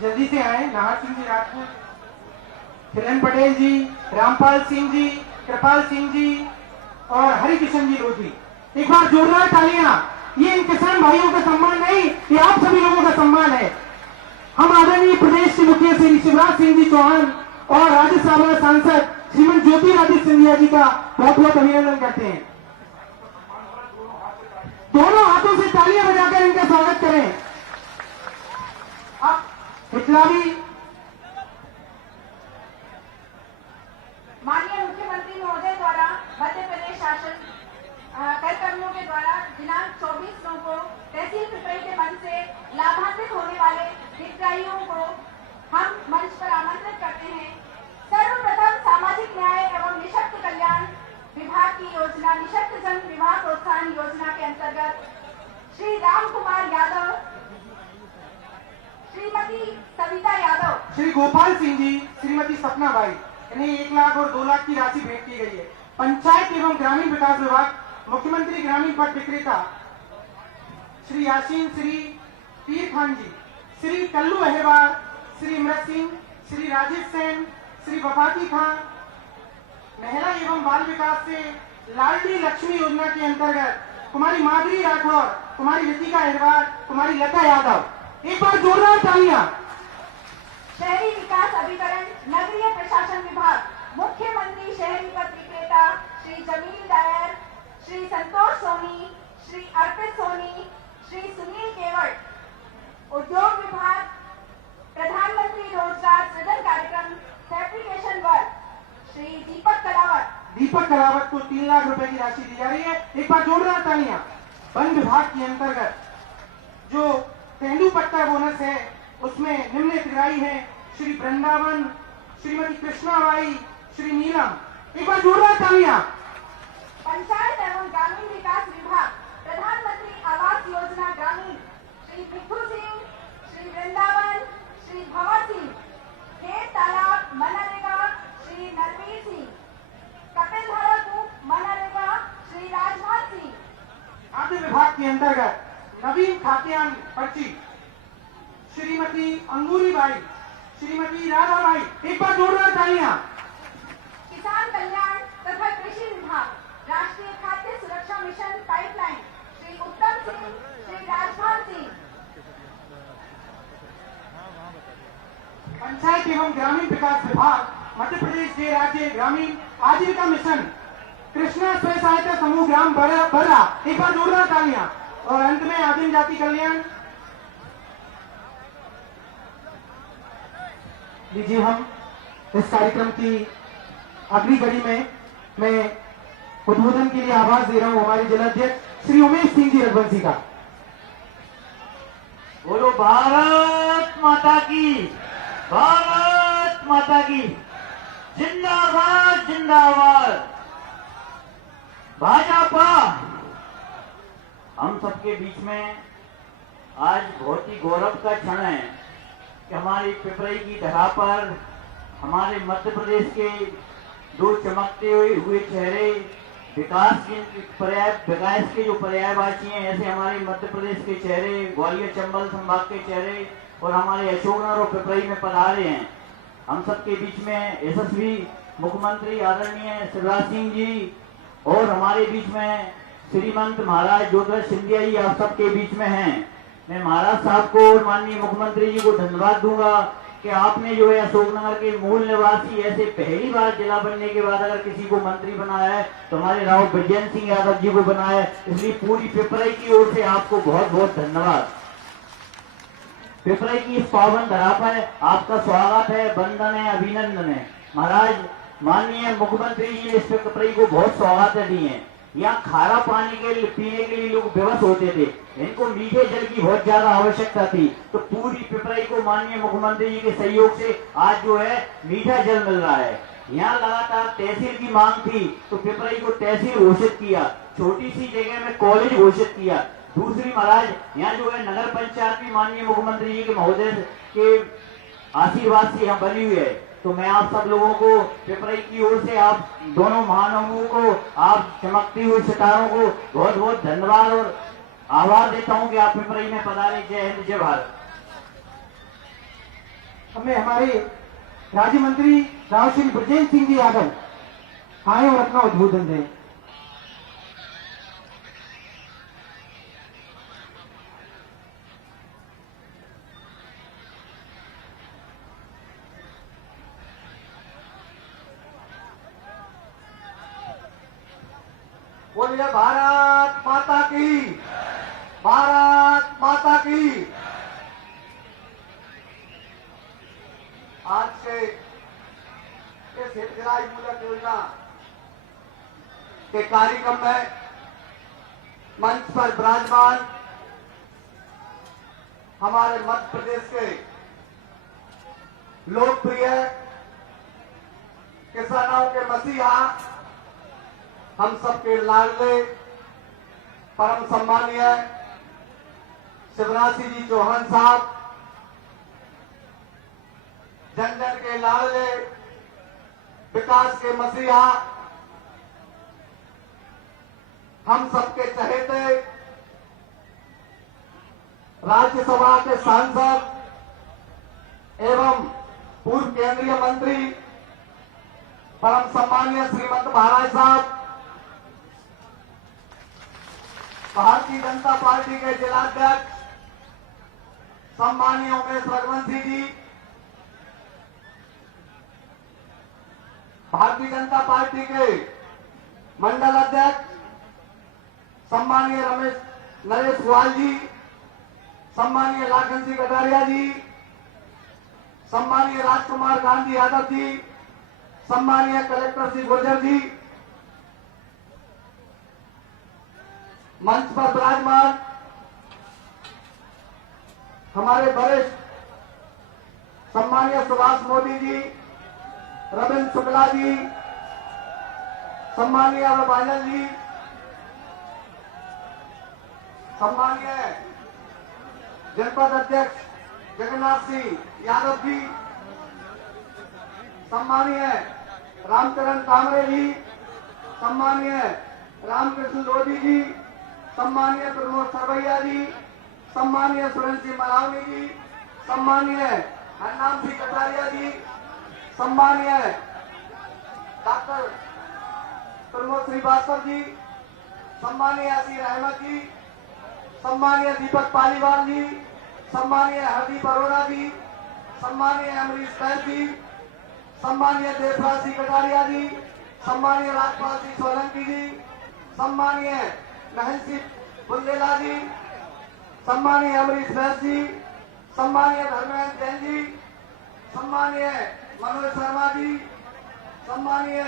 जल्दी से आए। नाहर सिंह जी राजपूत, किरण पटेल जी, रामपाल सिंह जी, कृपाल सिंह जी और हरिकिशन जी लोधी। एक बार जोरदार तालियां। ये इन किसान भाइयों का सम्मान नहीं, ये आप सभी लोगों का सम्मान है। हम आदरणीय प्रदेश के मुखिया श्री शिवराज सिंह जी चौहान और राज्यसभा सांसद श्रीमती ज्योतिरादित्य सिंधिया जी का बहुत बहुत अभिनंदन करते हैं। दोनों हाथों से तालियां बजाकर इनका स्वागत करें। अब इस्लामी माननीय मुख्यमंत्री महोदय द्वारा मध्य प्रदेश शासन कर कर्मियों के द्वारा दिनांक 24 नौ को तहसील पिपराई के मंच से लाभान्वित होने वाले हितग्राहियों को हम मंच पर आमंत्रित करते हैं। सर्वप्रथम सामाजिक न्याय एवं निःशक्त कल्याण विभाग की योजना निःशक्त जन विवाह प्रोत्साहन योजना के अंतर्गत श्री राम कुमार यादव, श्रीमती सविता यादव, श्री गोपाल सिंह जी, श्रीमती सपना बाई, इन्हें 1 लाख और 2 लाख की राशि भेंट की गई है। पंचायत एवं ग्रामीण विकास विभाग, मुख्यमंत्री ग्रामीण पट विक्रेता श्री यासीन, श्री पीर खान जी, श्री कल्लू अहरवार, श्री इमरत सिंह, श्री राजेश सेन, श्री वफाकी खान। महिला एवं बाल विकास से लाडली लक्ष्मी योजना के अंतर्गत कुमारी माधुरी राठौर, कुमारी रितिका अहरवार, कुमारी लता यादव। एक बार जोरदार तालियां। शहरी विकास अभिकरण नगरीय प्रशासन विभाग, मुख्यमंत्री शहरी पथ विक्रेता श्री जमील दायर, श्री संतोष सोनी, श्री अर्पित सोनी, श्री सुनील केवट। उद्योग विभाग, प्रधानमंत्री रोजगार सृजन कार्यक्रम फैब्रिकेशन वर्क श्री दीपक कलावत को 3 लाख रुपए की राशि दी जा रही है। एक बार जोरदार तालियां। वन विभाग के अंतर्गत जो तेंदू पट्टा बोनस है उसमें निम्न हितग्राही है श्री वृंदावन, श्रीमती कृष्णाबाई, श्री नीलम। एक बार जोरदार तालियां। पंचायत एवं ग्रामीण विकास विभाग, प्रधानमंत्री आवास योजना ग्रामीण श्री भिक्खू सिंह, श्री वृंदावन, श्री भंवर सिंह। खेत तालाब मनरेगा श्री नरवीर सिंह, कपिलधारा कूप मनरेगा श्री राजभान सिंह। खाद्य विभाग के अंतर्गत नवीन खाद्यान्न पर्ची श्रीमती अंगूरी बाई, श्रीमती राधा बाई। एक बार जोरदार तालियां। किसान कल्याण तथा कृषि विभाग, राष्ट्रीय खाद्य सुरक्षा मिशन पाइपलाइन श्री उत्तम सिंह, श्री राजभान सिंह। पंचायत एवं ग्रामीण विकास विभाग, मध्य प्रदेश के राज्य ग्रामीण आजीविका मिशन कृष्णा स्वयं सहायता समूह ग्राम बड़ा। एक बार जोरदार तालियां। और अंत में आदिम जाति कल्याण। लीजिए, हम इस कार्यक्रम की अगली कड़ी में मैं उद्बोधन के लिए आवाज दे रहा हूं हमारे जिलाध्यक्ष श्री उमेश सिंह जी रघुवंशी का। बोलो भारत माता की, भारत माता की जिंदाबाद, जिंदाबाद भाजपा। हम सबके बीच में आज बहुत ही गौरव का क्षण है कि हमारी पिपराई की धरा पर हमारे मध्य प्रदेश के 2 चमकते हुए चेहरे, विकास के जो पर्यायवाची हैं, ऐसे हमारे मध्य प्रदेश के चेहरे, ग्वालियर चंबल संभाग के चेहरे और हमारे अशोकनगर और पिपराई में पधारे हैं। हम सबके बीच में यशस्वी मुख्यमंत्री आदरणीय शिवराज सिंह जी और हमारे बीच में श्रीमंत महाराज ज्योतिरादित्य सिंधिया जी आप सबके बीच में हैं। मैं महाराज साहब को और माननीय मुख्यमंत्री जी को धन्यवाद दूंगा कि आपने जो है अशोकनगर के मूल निवासी ऐसे पहली बार जिला बनने के बाद अगर किसी को मंत्री बनाया है तो हमारे राव विजेंद्र सिंह यादव जी को बनाया है। इसलिए पूरी पिपराई की ओर से आपको बहुत बहुत धन्यवाद। पिपराई की इस पावन धरा पर आपका स्वागत है, वंदन है, अभिनंदन है। महाराज माननीय मुख्यमंत्री जी ने इस पिपराई को बहुत सौगातें दी हैं। यहाँ खारा पानी के लिए पीने के लिए लोग बेबस होते थे, इनको मीठे जल की बहुत ज्यादा आवश्यकता थी, तो पूरी पिपराई को माननीय मुख्यमंत्री जी के सहयोग से आज जो है मीठा जल मिल रहा है। यहाँ लगातार तहसील की मांग थी तो पिपराई को तहसील घोषित किया, छोटी सी जगह में कॉलेज घोषित किया। दूसरी महाराज यहाँ जो है नगर पंचायत भी माननीय मुख्यमंत्री जी के महोदय के आशीर्वाद से यहाँ बनी हुई है। तो मैं आप सब लोगों को पिपराई की ओर से आप दोनों महानुभावों को, आप चमकती हुई सितारों को बहुत बहुत धन्यवाद और आभार देता हूं कि आप पिपराई में पधारे। जय हिंद, जय भारत। हमें हमारे राज्य मंत्री राव श्री ब्रजेंद्र सिंह जी यादव आए और अपना उद्बोधन दें। बोलिए भारत माता की, भारत माता की। आज से इस हितग्राही मूलक योजना के कार्यक्रम में मंच पर विराजमान हमारे मध्य प्रदेश के लोकप्रिय किसानों के मसीहा, हम सबके लाडले परम सम्मानीय शिवराज सिंह जी चौहान साहब, जन जन के लाडले विकास के मसीहा, हम सबके चहेते राज्यसभा के सांसद एवं पूर्व केंद्रीय मंत्री परम सम्मानीय श्रीमंत महाराज साहब, भारतीय जनता पार्टी के जिलाध्यक्ष सम्मानीय उमेश रघुवंशी जी, भारतीय जनता पार्टी के मंडल अध्यक्ष सम्मानीय नरेश गोयल जी, सम्मानीय लाखन सिंह कटारिया जी, सम्मानीय राजकुमार गांधी यादव जी, सम्मानीय कलेक्टर श्री गुर्जर जी, मंच पर विराजमान हमारे वरिष्ठ सम्मानीय सुभाष मोदी जी, रविंद्र शुक्ला जी, सम्मानीय अमर जी, सम्मानीय जनपद अध्यक्ष जगन्नाथ सिंह यादव जी, सम्मानीय रामचरण कामरे जी, सम्मानीय रामकृष्ण लोधी जी, सम्मानीय प्रमोद सरवैया जी, सम्मानीय सुरेंद्र सिंह मलावनी जी, सम्मानीय हरनाम सिंह कटारिया जी, सम्मानीय डॉक्टर प्रमोद श्रीवास्तव जी, सम्मानीय असीर अहमद जी, सम्मानीय दीपक पालीवाल जी, सम्मानीय हरदीप अरोड़ा जी, सम्मानीय अमरीश कैद जी, सम्मानीय देवराज सिंह कटारिया जी, सम्मानीय राजपाल सिंह सोलंकी जी, सम्मानीय महेंद्र सिंह बुंदेला जी, सम्मानीय अमरीश बैस जी, सम्मानीय धर्मेंद्र जैन जी, सम्मानीय मनोज शर्मा जी, सम्मानीय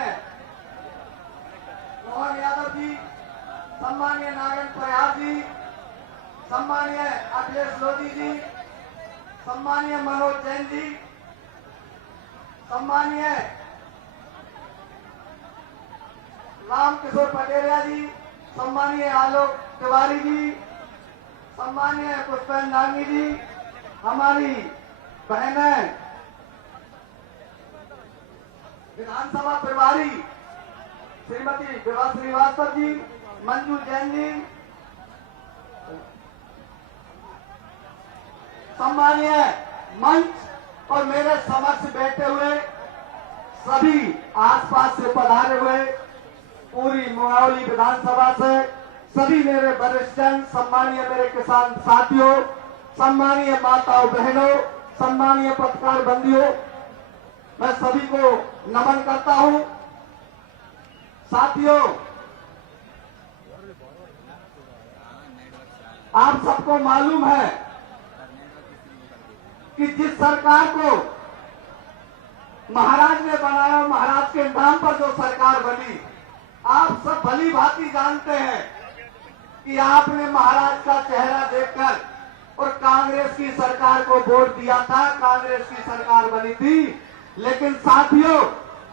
मोहन यादव जी, सम्मानीय नारायण प्रयाग जी, सम्मानीय अखिलेश लोधी जी, सम्मानीय मनोज जैन जी, सम्मानीय राम किशोर पटेरिया जी, सम्मानीय आलोक तिवारी जी, सम्मानीय पुष्पेंद्र नानी जी, हमारी बहनें विधानसभा प्रभारी श्रीमती विभा श्रीवास्तव जी, मंजू जैन जी, सम्मानीय मंच और मेरे समक्ष बैठे हुए सभी आसपास से पधारे हुए पूरी मुंगावली विधानसभा से सभी मेरे वरिष्ठ जन, सम्मानीय मेरे किसान साथियों, सम्मानीय माताओं बहनों, सम्मानीय पत्रकार बंधुओं, मैं सभी को नमन करता हूं। साथियों, आप सबको मालूम है कि जिस सरकार को महाराज ने बनाया, महाराज के नाम पर जो सरकार बनी, आप सब भली भांति जानते हैं कि आपने महाराज का चेहरा देखकर और कांग्रेस की सरकार को वोट दिया था, कांग्रेस की सरकार बनी थी। लेकिन साथियों,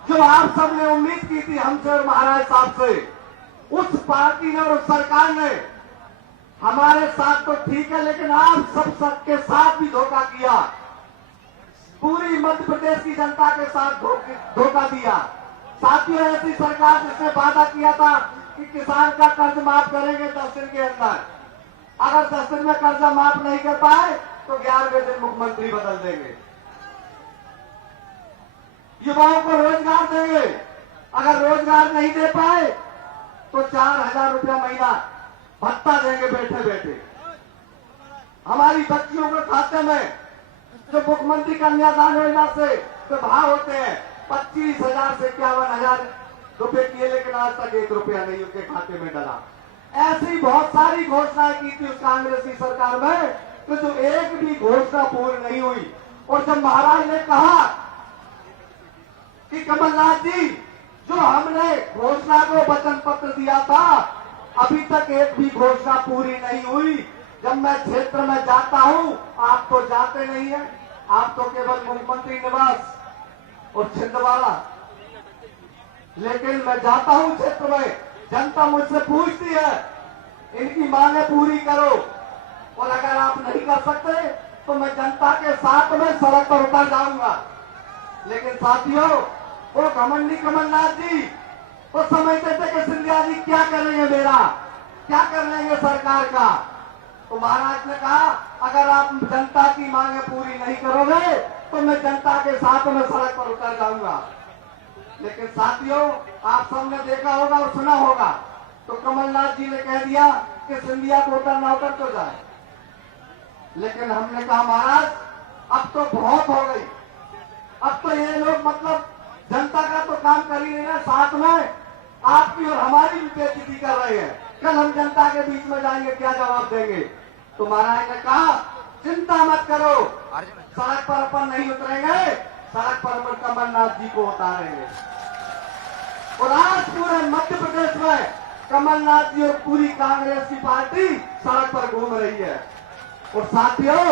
जो आप सबने उम्मीद की थी हमसे और महाराज साहब से, उस पार्टी ने और उस सरकार ने हमारे साथ तो ठीक है, लेकिन आप सबके साथ भी धोखा किया। पूरी मध्य प्रदेश की जनता के साथ धोखा दिया। साथियों, ऐसी सरकार जिसने वादा किया था कि किसान का कर्ज माफ करेंगे 10 दिन के अंदर, अगर 10 दिन में कर्जा माफ नहीं कर पाए तो 11वें दिन मुख्यमंत्री बदल देंगे। युवाओं को रोजगार देंगे। अगर रोजगार नहीं दे पाए तो 4,000 रुपया महीना भत्ता देंगे बैठे बैठे। हमारी बच्चियों के खाते में जो मुख्यमंत्री कन्यादान योजना से विभाग होते हैं 25,000 से 51,000 रुपए किए, लेकिन आज तक 1 रुपया नहीं उनके खाते में डला। ऐसी बहुत सारी घोषणाएं की थी उस कांग्रेस की सरकार में, तो जो एक भी घोषणा पूरी नहीं हुई। और जब महाराज ने कहा कि कमलनाथ जी जो हमने घोषणा को वचन पत्र दिया था अभी तक एक भी घोषणा पूरी नहीं हुई। जब मैं क्षेत्र में जाता हूं, आप तो जाते नहीं है, आप तो केवल मुख्यमंत्री निवास और छिंदवाड़ा, लेकिन मैं जाता हूं क्षेत्र में, जनता मुझसे पूछती है इनकी मांगे पूरी करो, और अगर आप नहीं कर सकते तो मैं जनता के साथ में सड़क पर उतर जाऊंगा। लेकिन साथियों, वो घमंडी कमलनाथ जी वो समझते थे कि सिंधिया जी क्या करेंगे, मेरा क्या कर लेंगे सरकार का। तो महाराज ने कहा अगर आप जनता की मांगे पूरी नहीं करोगे तो मैं जनता के साथ में सड़क पर उतर जाऊंगा। लेकिन साथियों, आप सबने देखा होगा और सुना होगा, तो कमलनाथ जी ने कह दिया कि सिंधिया को उतरना उतर तो जाए। लेकिन हमने कहा महाराज अब तो बहुत हो गई, अब तो ये लोग मतलब जनता का तो काम कर ही नहीं रहे, साथ में आपकी और हमारी भी बेइज्जती कर रहे हैं। कल हम जनता के बीच में जाएंगे, क्या जवाब देंगे। तो महाराज ने कहा चिंता मत करो, सड़क पर अपन नहीं उतरेंगे, सड़क पर अपन कमलनाथ जी को उतारेंगे। और आज पूरे मध्य प्रदेश में कमलनाथ जी और पूरी कांग्रेस की पार्टी सड़क पर घूम रही है। और साथियों,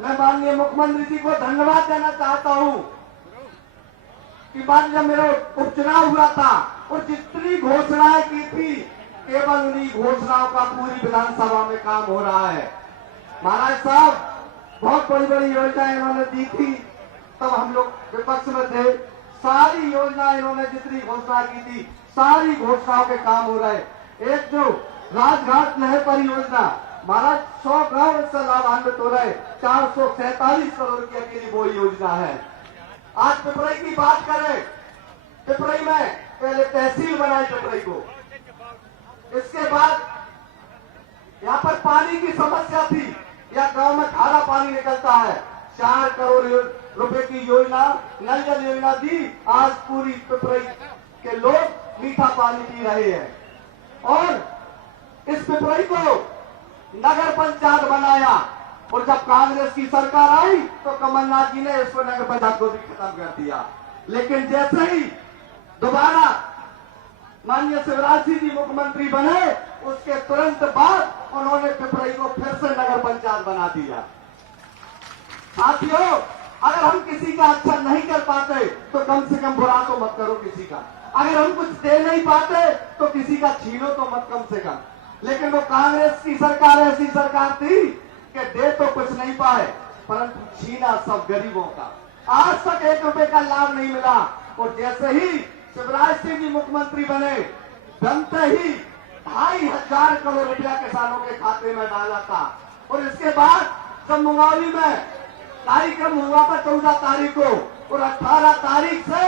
मैं माननीय मुख्यमंत्री जी को धन्यवाद देना चाहता हूं कि बाद जब मेरा उपचुनाव हुआ था और जितनी घोषणाएं की थी केवल उन्हीं घोषणाओं का पूरी विधानसभा में काम हो रहा है। महाराज साहब बहुत बड़ी बड़ी योजनाएं इन्होंने दी थी, तब हम लोग विपक्ष में थे। सारी योजना इन्होंने जितनी घोषणा की थी सारी घोषणाओं के काम हो रहे। एक जो राजघाट नहर परियोजना, महाराज 100 गांव इससे लाभान्वित हो रहे, 447 करोड़ की अकेली वो योजना है। आज पिपराई की बात करें, पिपराई में पहले तहसील बनाई पिपराई को, इसके बाद यहाँ पर पानी की समस्या थी, या गांव में खारा पानी निकलता है, 4 करोड़ रुपए की योजना नल जल योजना दी। आज पूरी पिपराई के लोग मीठा पानी पी रहे हैं। और इस पिपराई को नगर पंचायत बनाया, और जब कांग्रेस की सरकार आई तो कमलनाथ जी ने इसको नगर पंचायत को भी खत्म कर दिया। लेकिन जैसे ही दोबारा माननीय शिवराज सिंह जी मुख्यमंत्री बने, उसके तुरंत बाद उन्होंने पिपराई को फिर से नगर पंचायत बना दिया। साथियों, अगर हम किसी का अच्छा नहीं कर पाते तो कम से कम बुरा तो मत करो किसी का। अगर हम कुछ दे नहीं पाते तो किसी का छीनो तो मत कम से कम। लेकिन वो कांग्रेस की सरकार ऐसी सरकार थी कि दे तो कुछ नहीं पाए, परंतु छीना सब गरीबों का। आज तक 1 रुपए का लाभ नहीं मिला। और जैसे ही शिवराज सिंह जी मुख्यमंत्री बने, बनते ही 2,500 करोड़ रुपया किसानों के खाते में डाला था। और इसके बाद जब मुंगावली में कार्यक्रम हुआ था 14 तारीख को, और 18 तारीख से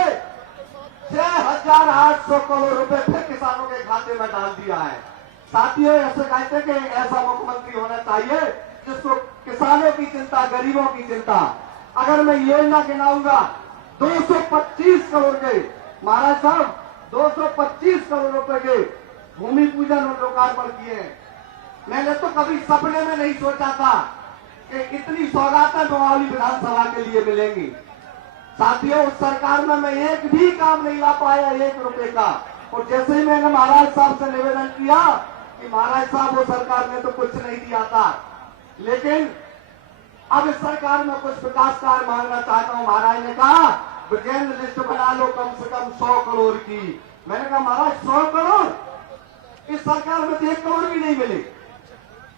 6,800 करोड़ रुपए फिर किसानों के खाते में डाल दिया है। साथियों, ऐसे कहते कि ऐसा मुख्यमंत्री होना चाहिए जिसको किसानों की चिंता, गरीबों की चिंता। अगर मैं योजना गिनाऊंगा 225 करोड़ के, महाराज साहब 225 करोड़ रुपए के भूमि पूजन और लोकार्पण किए हैं। मैंने तो कभी सपने में नहीं सोचा था कि इतनी सौगातें बंगाली विधानसभा के लिए मिलेंगी। साथियों, उस सरकार में मैं एक भी काम नहीं ला पाया 1 रुपए का। और जैसे ही मैंने महाराज साहब से निवेदन किया कि महाराज साहब वो सरकार ने तो कुछ नहीं दिया था, लेकिन अब इस सरकार में कुछ विकास कार्य मांगना चाहता हूं। महाराज ने कहा विकेंद्र लिस्ट बना लो कम से कम 100 करोड़ की। मैंने कहा महाराज 100 करोड़, इस सरकार में 1 करोड़ भी नहीं मिले।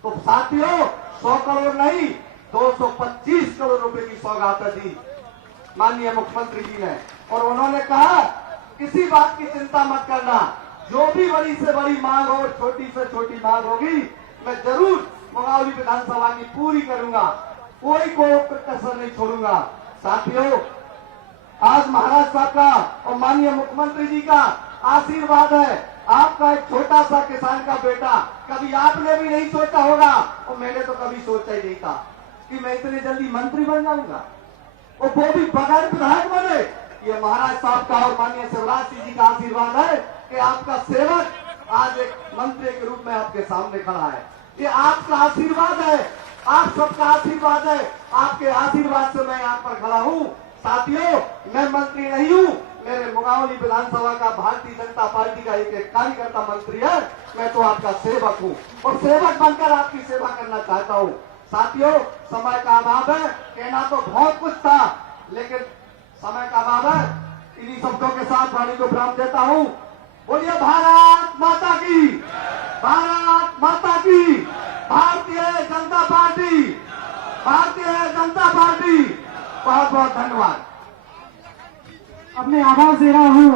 तो साथियों, 100 करोड़ नहीं 225 करोड़ रुपए की सौगातें दी माननीय मुख्यमंत्री जी ने। और उन्होंने कहा किसी बात की चिंता मत करना, जो भी बड़ी से बड़ी मांग हो, छोटी से छोटी मांग होगी, मैं जरूर मुंगावली विधानसभा की पूरी करूंगा, कोई को कसर नहीं छोड़ूंगा। साथियों, आज महाराज साहब का और माननीय मुख्यमंत्री जी का आशीर्वाद है। आपका एक छोटा सा किसान का बेटा, कभी आपने भी नहीं सोचा होगा और मैंने तो कभी सोचा ही नहीं था कि मैं इतने जल्दी मंत्री बन जाऊंगा, और वो भी बगैर विधायक बने। ये महाराज साहब का और माननीय शिवराज सिंह जी का आशीर्वाद है कि आपका सेवक आज एक मंत्री के रूप में आपके सामने खड़ा है। ये आपका आशीर्वाद है, आप सबका आशीर्वाद है। आपके आशीर्वाद से मैं यहाँ पर खड़ा हूँ। साथियों, मैं मंत्री नहीं हूँ, मेरे मुगावली विधानसभा का भारतीय जनता पार्टी का एक कार्यकर्ता मंत्री है। मैं तो आपका सेवक हूँ और सेवक बनकर आपकी सेवा करना चाहता हूँ। साथियों, समय का अभाव है, कहना तो बहुत कुछ था, लेकिन समय का अभाव है। इन्हीं शब्दों के साथ वाणी को विराम देता हूँ। बोलिए भारत माता की, भारत माता की, भारतीय जनता पार्टी, भारतीय जनता पार्टी। बहुत बहुत धन्यवाद। अब मैं आवाज दे रहा हूँ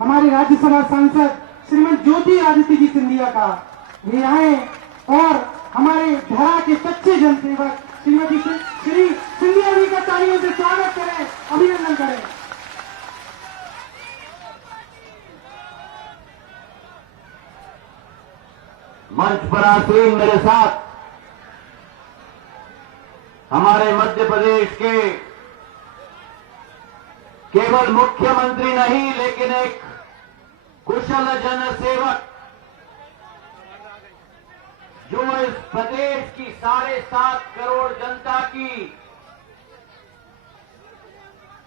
हमारे राज्यसभा सांसद श्रीमती ज्योति आदित्य जी सिंधिया का। ये आए और हमारे धरा के सच्चे जनसेवक श्रीमती श्री सिंधिया जी का तालियों से स्वागत करें, अभिनंदन करें। मंच पर आसीन मेरे साथ हमारे मध्य प्रदेश के केवल मुख्यमंत्री नहीं, लेकिन एक कुशल जनसेवक, जो इस प्रदेश की 7.5 करोड़ जनता की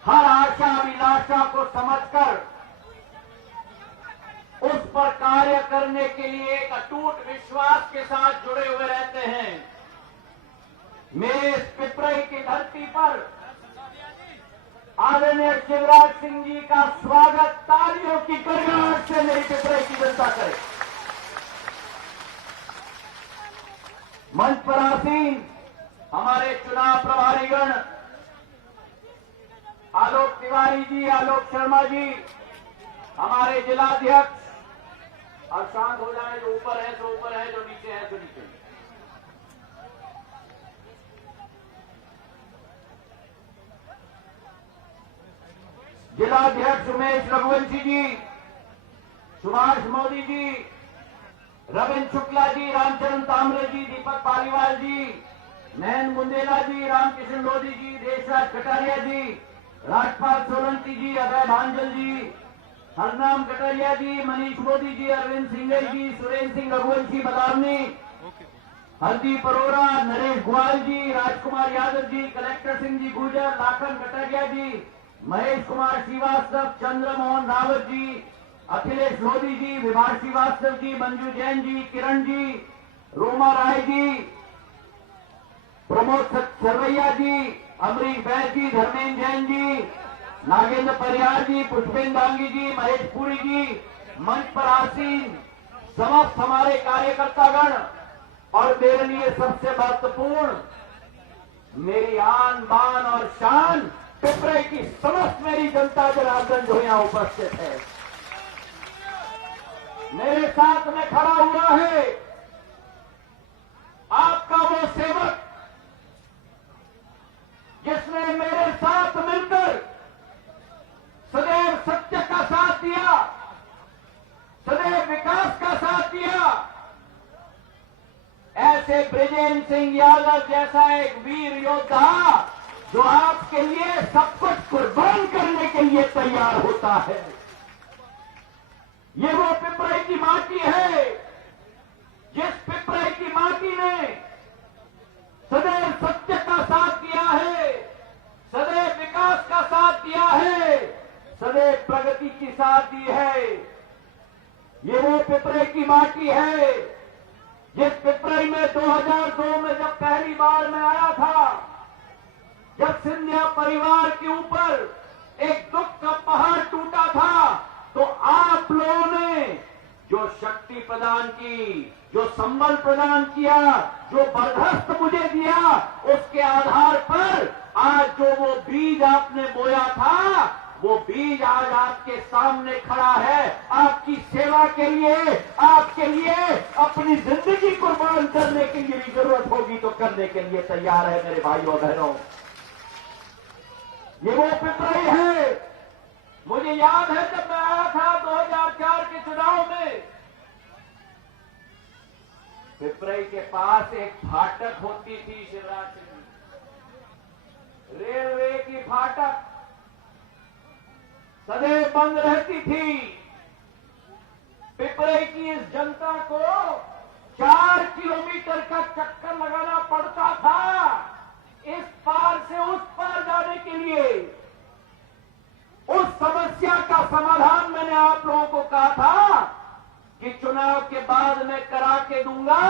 हर आशा अभिलाषा को समझकर उस पर कार्य करने के लिए एक अटूट विश्वास के साथ जुड़े हुए रहते हैं। मेरे इस पिपरई की धरती पर आदरणीय शिवराज सिंह जी का स्वागत तालियों की गड़गड़ाहट से मेरी पिपरई की जनता करे। मंच पर आसीन हमारे चुनाव प्रभारीगण आलोक तिवारी जी, आलोक शर्मा जी, हमारे जिलाध्यक्ष, और शांत हो जाए, जो ऊपर है तो ऊपर है, जो नीचे है तो नीचे। जिलाध्यक्ष उमेश रघुवंशी जी, सुभाष मोदी जी, रविंद्र शुक्ला जी, रामचरण तांबरे जी, दीपक पालीवाल जी, नयन बुंदेला जी, रामकिशन लोधी जी, देशराज कटारिया जी, राजपाल सोलंकी जी, अभय भांजल जी, हरनाम कटारिया जी, मनीष मोदी जी, अरविंद सिंघल जी, सुरेंद्र सिंह रघुवंशी बदारनी, हरदीप अरोरा, नरेश गुआल जी, राजकुमार यादव जी, कलेक्टर सिंह जी गुर्जर, लाखन कटारिया जी, महेश कुमार श्रीवास्तव, चंद्रमोहन रावत जी, अखिलेश लोधी जी, विभाष श्रीवास्तव जी, मंजू जैन जी, किरण जी, रोमा राय जी, प्रमोद सरवैया जी, अमरीश बैद जी, धर्मेंद्र जैन जी, नागेंद्र परिहार जी, पुष्पेंद्र दांगी जी, महेश पुरी जी, मंच पर आसीन समस्त हमारे कार्यकर्तागण, और मेरे लिए सबसे महत्वपूर्ण, मेरी आन बान और शान, पिपरई की समस्त मेरी जनता जनार्दन जो यहां उपस्थित है, मेरे साथ में खड़ा हुआ है आपका वो सेवक जिसने मेरे साथ मिलकर सदैव सत्य का साथ दिया, सदैव विकास का साथ दिया। ऐसे ब्रिजेंद्र सिंह यादव जैसा एक वीर योद्धा जो आपके लिए सब कुछ कुर्बान करने के लिए तैयार होता है। ये वो पिपरई की माटी है जिस पिपरई की माटी ने सदैव सत्य का साथ दिया है, सदैव विकास का साथ दिया है, सदैव प्रगति की साथ दी है। ये वो पिपरई की माटी है जिस पिपरई में 2002 में जब पहली बार मैं आया था, जब सिंधिया परिवार के ऊपर एक दुख का पहाड़ टूटा था, तो आप लोगों ने जो शक्ति प्रदान की, जो संबल प्रदान किया, जो बर्दाश्त मुझे दिया, उसके आधार पर आज जो वो बीज आपने बोया था, वो बीज आज आपके सामने खड़ा है। आपकी सेवा के लिए, आपके लिए अपनी जिंदगी कुर्बान करने के लिए भी जरूरत होगी तो करने के लिए तैयार है मेरे भाइयों बहनों। ये वो पिपराई है। मुझे याद है जब मैं आया था 2004 के चुनाव में, पिपराई के पास एक फाटक होती थी शिवराज सिंह, रेलवे की फाटक सदैव बंद रहती थी। पिपराई की इस जनता को 4 किलोमीटर का चक्कर लगाना पड़ता था इस पार से उस पार जाने के लिए। उस समस्या का समाधान मैंने आप लोगों को कहा था कि चुनाव के बाद मैं करा के दूंगा।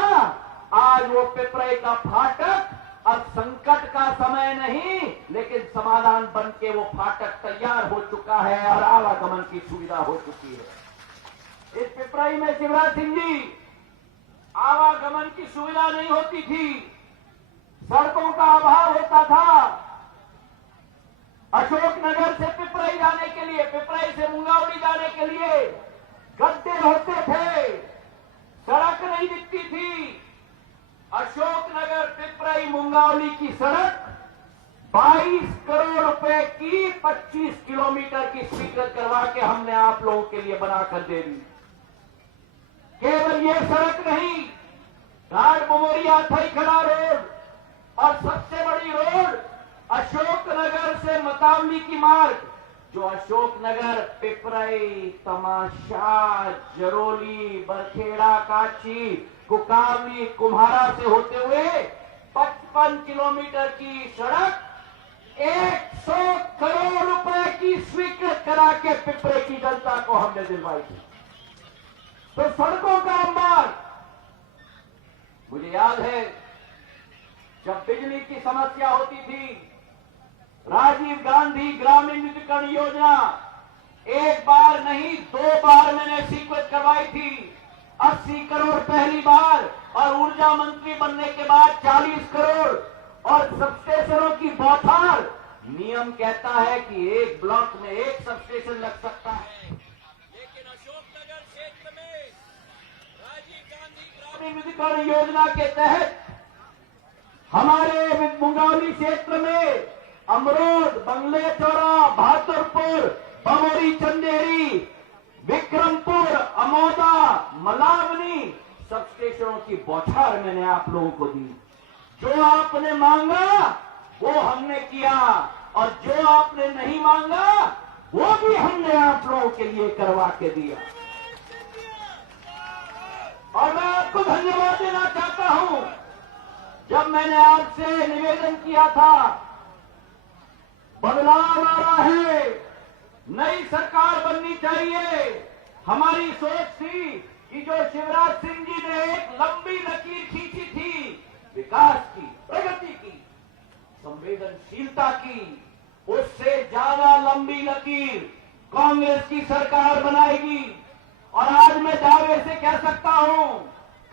आज वो पिपराई का फाटक अब संकट का समय नहीं, लेकिन समाधान बन के वो फाटक तैयार हो चुका है और आवागमन की सुविधा हो चुकी है। इस पिपराई में शिवराज सिंह जी आवागमन की सुविधा नहीं होती थी, सड़कों का अभाव होता था। अशोकनगर से पिपराई जाने के लिए, पिपराई से मुंगावली जाने के लिए गड्ढे होते थे, सड़क नहीं दिखती थी। अशोकनगर पिपराई मुंगावली की सड़क 22 करोड़ रुपए की 25 किलोमीटर की स्वीकृत करवा के हमने आप लोगों के लिए बनाकर दे दी। केवल ये सड़क नहीं, घाट बमोरिया थईखड़ा रोड और सबसे बड़ी रोड अशोकनगर से मतावली की मार्ग, जो अशोकनगर पिपराई, तमाशा, जरोली, बरखेड़ा, काची, कुकावली, कुम्हारा से होते हुए 55 किलोमीटर की सड़क 100 करोड़ रुपए की स्वीकृत करा के पिपराई की जनता को हमने दिलवाई थी। तो सड़कों का अंबार, मुझे याद है जब बिजली की समस्या होती थी, राजीव गांधी ग्रामीण विद्युतीकरण योजना 1 बार नहीं 2 बार मैंने स्वीकृत करवाई थी। 80 करोड़ पहली बार और ऊर्जा मंत्री बनने के बाद 40 करोड़। और सबस्टेशनों की बौछार, नियम कहता है कि एक ब्लॉक में एक सबस्टेशन लग सकता है, लेकिन अशोकनगर क्षेत्र में राजीव गांधी ग्रामीण विद्युतीकरण योजना के तहत हमारे मुंगावली क्षेत्र में अमरोद, बंगले चौरा, बहादुरपुर, बमोरी, चंदेरी, विक्रमपुर, अमोदा, मलावनी सबस्टेशनों की बौछार मैंने आप लोगों को दी। जो आपने मांगा वो हमने किया और जो आपने नहीं मांगा वो भी हमने आप लोगों के लिए करवा के दिया। और मैं आपको धन्यवाद देना चाहता हूं, जब मैंने आपसे निवेदन किया था बदलाव आ रहा है, नई सरकार बननी चाहिए, हमारी सोच थी कि जो शिवराज सिंह जी ने एक लंबी लकीर खींची थी विकास की, प्रगति की, संवेदनशीलता की, उससे ज्यादा लंबी लकीर कांग्रेस की सरकार बनाएगी। और आज मैं दावे से कह सकता हूं,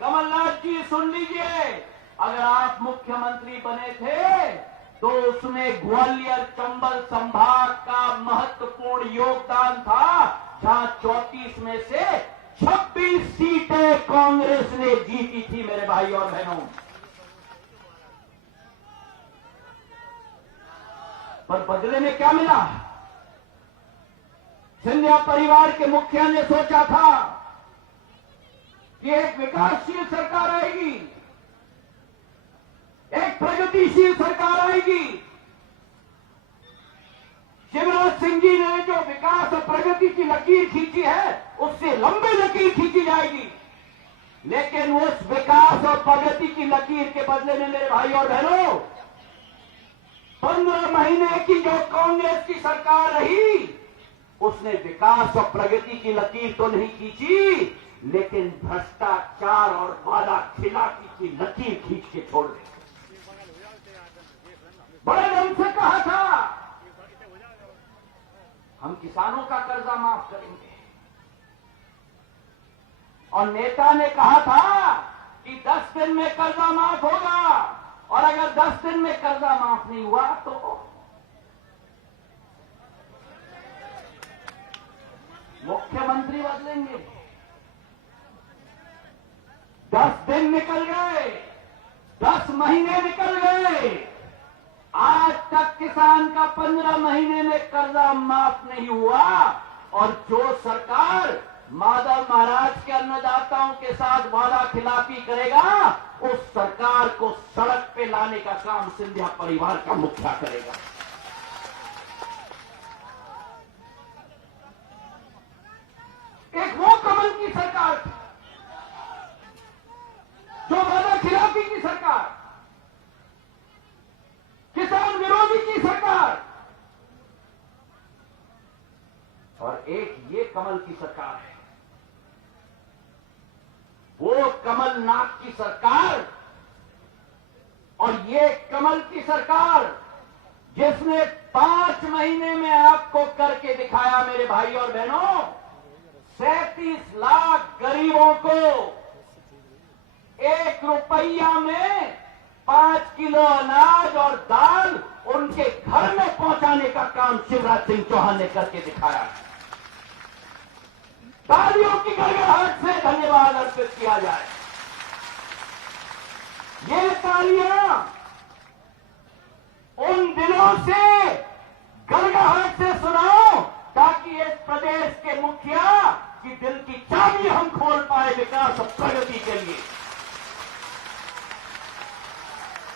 कमलनाथ जी सुन लीजिए, अगर आप मुख्यमंत्री बने थे तो उसमें ग्वालियर चंबल संभाग का महत्वपूर्ण योगदान था, जहां 34 में से 26 सीटें कांग्रेस ने जीती थी मेरे भाई और बहनों। पर बदले में क्या मिला? सिंधिया परिवार के मुखिया ने सोचा था कि एक विकासशील सरकार आएगी, एक प्रगतिशील सरकार आएगी। शिवराज सिंह जी ने जो विकास और प्रगति की लकीर खींची है उससे लंबी लकीर खींची जाएगी, लेकिन उस विकास और प्रगति की लकीर के बदले में मेरे भाई और बहनों 15 महीने की जो कांग्रेस की सरकार रही उसने विकास और प्रगति की लकीर तो नहीं खींची, लेकिन भ्रष्टाचार और वादा खिलाफी की लकीर खींच के छोड़ दी। बड़े दम से कहा था हम किसानों का कर्जा माफ करेंगे, और नेता ने कहा था कि 10 दिन में कर्जा माफ होगा, और अगर 10 दिन में कर्जा माफ नहीं हुआ तो मुख्यमंत्री बदलेंगे। 10 दिन निकल गए, 10 महीने निकल गए, आज तक किसान का 15 महीने में कर्जा माफ नहीं हुआ, और जो सरकार माधव महाराज के अन्नदाताओं के साथ वादा खिलाफी करेगा, उस सरकार को सड़क पे लाने का काम सिंधिया परिवार का मुखिया करेगा। एक वो कमल की सरकार थी, जो वादा खिलाफी की सरकार, किसान विरोधी की सरकार, और एक ये कमल की सरकार है, वो कमलनाथ की सरकार। और ये कमल की सरकार जिसने 5 महीने में आपको करके दिखाया मेरे भाई और बहनों, 37 लाख गरीबों को 1 रुपया में 5 किलो अनाज और दाल उनके घर में पहुंचाने का काम शिवराज सिंह चौहान ने करके दिखाया है। तालियों की गड़गड़ाहट से धन्यवाद अर्पित किया जाए। ये तालियां उन दिलों से गड़गड़ाहट से सुनाओ, ताकि इस प्रदेश के मुखिया की दिल की चाबी हम खोल पाए विकास और प्रगति के लिए।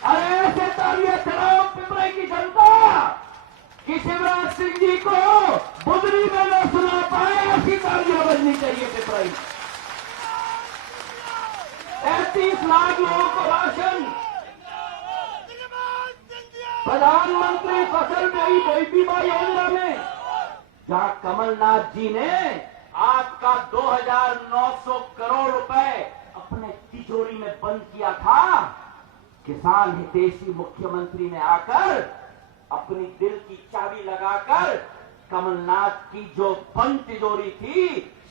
अरे ऐसे तालियां चलाओ पिपराई की जनता कि शिवराज सिंह जी को बुधनी में न सुना पाए, ऐसी तालियां बजनी चाहिए पिपराई। 35 लाख लोगों को राशन, प्रधानमंत्री फसल बीमा योजना में, जहां कमलनाथ जी ने आपका 2,900 करोड़ रुपए अपने तिजोरी में बंद किया था, किसान हितैषी मुख्यमंत्री ने आकर अपनी दिल की चाबी लगाकर कमलनाथ की जो बंद तिजोरी थी,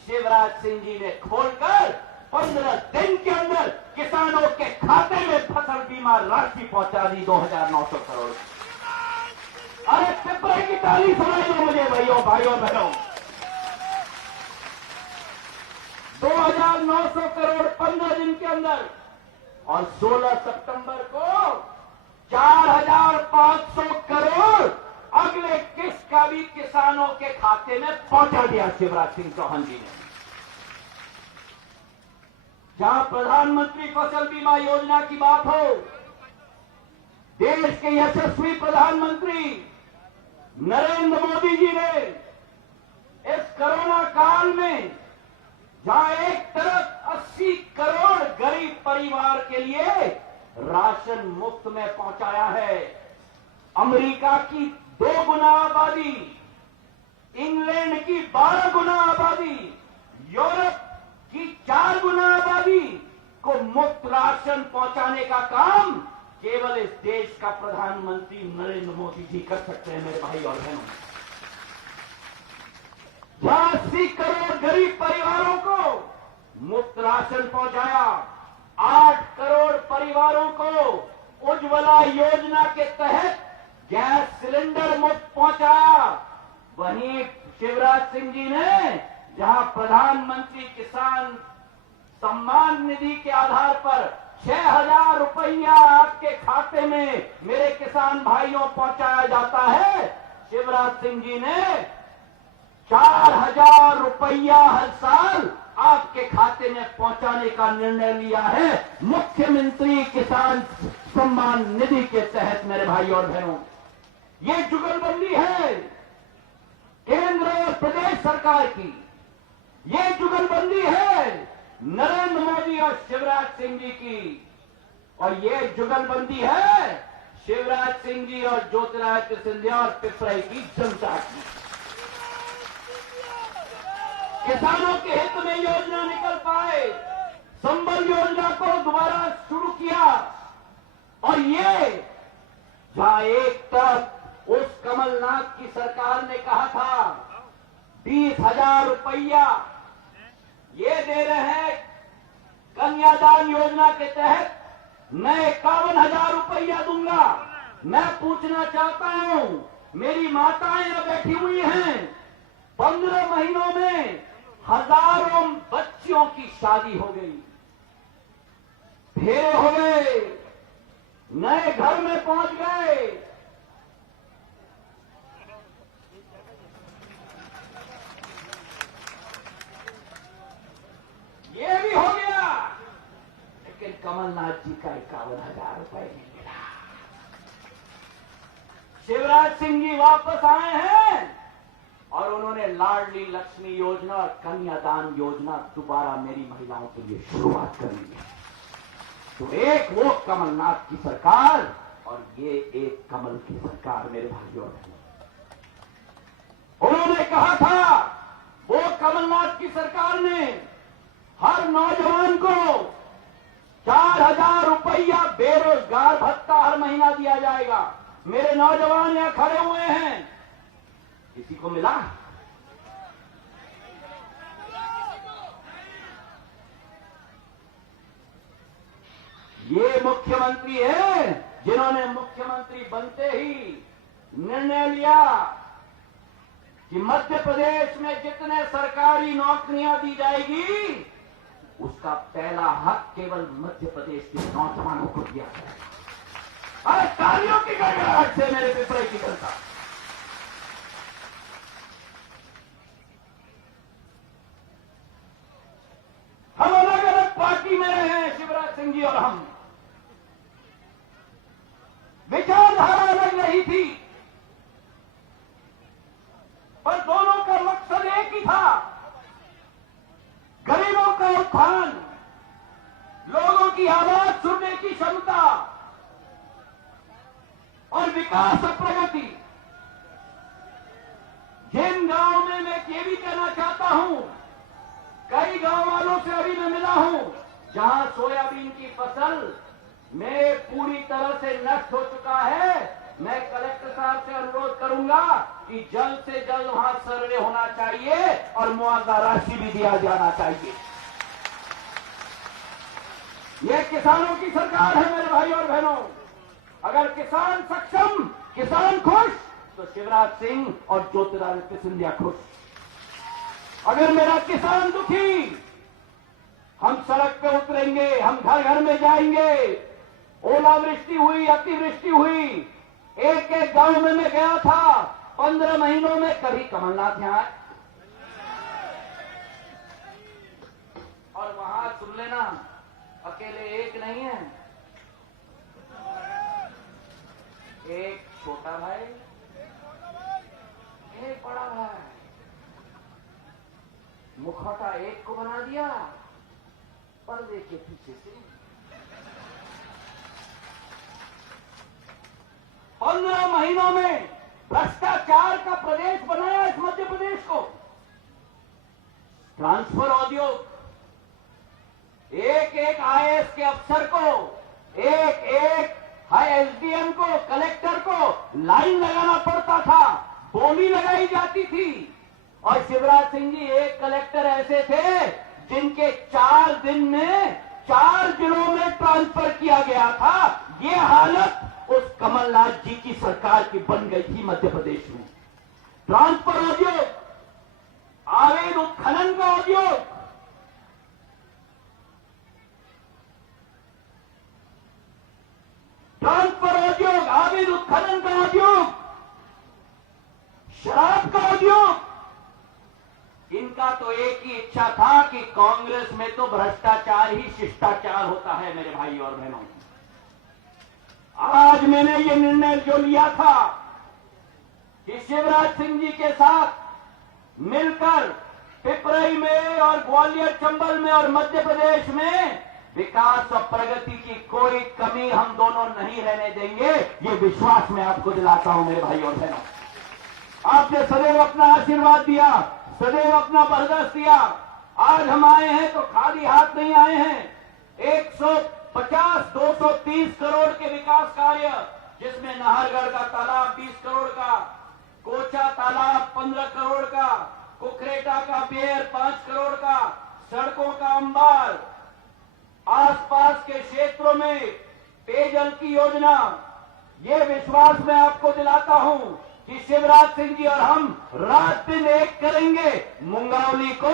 शिवराज सिंह जी ने खोलकर 15 दिन के अंदर किसानों के खाते में फसल बीमा राशि पहुंचा दी 2,900 करोड़। अरे पिपराई की ताली सुनाई दो मुझे भाइयों बहनों। 2,900 करोड़ 15 दिन के अंदर, और 16 सितंबर को 4,500 करोड़ अगले किस्त का भी किसानों के खाते में पहुंचा दिया शिवराज सिंह चौहान जी ने। जहां प्रधानमंत्री फसल बीमा योजना की बात हो, देश के यशस्वी प्रधानमंत्री नरेंद्र मोदी जी ने इस कोरोना काल में जहां एक तरफ 80 करोड़ गरीब परिवार के लिए राशन मुफ्त में पहुंचाया है, अमेरिका की 2 गुना आबादी, इंग्लैंड की 12 गुना आबादी, यूरोप की 4 गुना आबादी को मुफ्त राशन पहुंचाने का काम केवल इस देश का प्रधानमंत्री नरेंद्र मोदी जी कर सकते हैं मेरे भाई और बहनों। जहां 80 करोड़ गरीब परिवारों को मुफ्त राशन पहुंचाया, 8 करोड़ परिवारों को उज्ज्वला योजना के तहत गैस सिलेंडर मुफ्त पहुंचाया, वहीं शिवराज सिंह जी ने जहां प्रधानमंत्री किसान सम्मान निधि के आधार पर 6,000 रुपया आपके खाते में मेरे किसान भाइयों पहुंचाया जाता है, शिवराज सिंह जी ने 4,000 रुपया हर साल आपके खाते में पहुंचाने का निर्णय लिया है मुख्यमंत्री किसान सम्मान निधि के तहत मेरे भाई और बहनों। ये जुगलबंदी है केंद्र और प्रदेश सरकार की, ये जुगलबंदी है नरेंद्र मोदी और शिवराज सिंह जी की, और ये जुगलबंदी है शिवराज सिंह जी और ज्योतिरादित्य सिंधिया और पिपराई की जनता की। किसानों के हित में योजना निकल पाए, संबल योजना को दोबारा शुरू किया, और ये जहां एक तरफ उस कमलनाथ की सरकार ने कहा था 20,000 रुपया ये दे रहे हैं कन्यादान योजना के तहत, मैं 51,000 रुपया दूंगा। मैं पूछना चाहता हूं, मेरी माताएं यहां बैठी हुई हैं, 15 महीनों में हजारों बच्चियों की शादी हो गई, फेरे हो गए, नए घर में पहुंच गए, कमलनाथ जी का 51,000 रुपए नहीं मिला। शिवराज सिंह जी वापस आए हैं और उन्होंने लाडली लक्ष्मी योजना और कन्यादान योजना दोबारा मेरी महिलाओं के लिए शुरुआत करनी है। तो एक वो कमलनाथ की सरकार और ये एक कमल की सरकार मेरे भाइयों और बहनों। उन्होंने कहा था, वो कमलनाथ की सरकार ने हर नौजवान को 4,000 रुपया बेरोजगार भत्ता हर महीना दिया जाएगा। मेरे नौजवान यहां खड़े हुए हैं, किसी को मिला? ये मुख्यमंत्री है जिन्होंने मुख्यमंत्री बनते ही निर्णय लिया कि मध्य प्रदेश में जितने सरकारी नौकरियां दी जाएगी उसका पहला हक केवल मध्य प्रदेश के नौजवानों को दिया जाएगा। अरे तालियों की गड़गड़ाहट से मेरे पिपराई की जनता। हम अलग अलग पार्टी में रहे हैं, शिवराज सिंह जी और हम। विचारधारा अलग रही थी, पर दोनों का मकसद एक ही था, गरीबों का उत्थान, लोगों की आवाज सुनने की क्षमता और विकास और प्रगति। जिन गांव में मैं ये भी कहना चाहता हूं, कई गांव वालों से अभी मैं मिला हूं जहां सोयाबीन की फसल में पूरी तरह से नष्ट हो चुका है। मैं कलेक्टर साहब से अनुरोध करूंगा कि जल्द से जल्द वहां सर्वे होना चाहिए और मुआवजा राशि भी दिया जाना चाहिए। यह किसानों की सरकार है मेरे भाई और बहनों। अगर किसान सक्षम, किसान खुश, तो शिवराज सिंह और ज्योतिरादित्य सिंधिया खुश। अगर मेरा किसान दुखी, हम सड़क पे उतरेंगे, हम घर घर में जाएंगे। ओलावृष्टि हुई, अतिवृष्टि हुई, एक एक गांव में मैं गया था 15 महीनों में। कभी कमलनाथ यहां आए और वहां सुन लेना, अकेले एक नहीं है, एक छोटा भाई, एक बड़ा भाई। मुखौटा एक को बना दिया, पर्दे के पीछे से 15 महीनों में भ्रष्टाचार का प्रदेश बनाया इस मध्य प्रदेश को। ट्रांसफर उद्योग, एक एक आईएएस के अफसर को, एक एक एसडीएम को, कलेक्टर को लाइन लगाना पड़ता था, बोली लगाई जाती थी। और शिवराज सिंह जी एक कलेक्टर ऐसे थे जिनके 4 दिन में 4 जिलों में ट्रांसफर किया गया था। ये हालत उस कमलनाथ जी की सरकार की बन गई थी मध्य प्रदेश में। ट्रांसफर उद्योग, अवैध उत्खनन का उद्योग, ट्रांसफर उद्योग, अवैध उत्खनन का उद्योग, शराब का उद्योग, इनका तो एक ही इच्छा था कि कांग्रेस में तो भ्रष्टाचार ही शिष्टाचार होता है मेरे भाई और बहनों। आज मैंने ये निर्णय जो लिया था कि शिवराज सिंह जी के साथ मिलकर पिपरई में और ग्वालियर चंबल में और मध्य प्रदेश में विकास और प्रगति की कोई कमी हम दोनों नहीं रहने देंगे। ये विश्वास मैं आपको दिलाता हूं मेरे भाई और बहनों। आपने सदैव अपना आशीर्वाद दिया, सदैव अपना बरदस्त दिया। आज हम आए हैं तो खाली हाथ नहीं आए हैं। 150-230 करोड़ के विकास कार्य, जिसमें नाहरगढ़ का तालाब 20 करोड़ का, कोचा तालाब 15 करोड़ का, कुकरेटा का बेर 5 करोड़ का, सड़कों का अंबार, आसपास के क्षेत्रों में पेयजल की योजना। ये विश्वास मैं आपको दिलाता हूं कि शिवराज सिंह जी और हम रात दिन एक करेंगे। मुंगावली को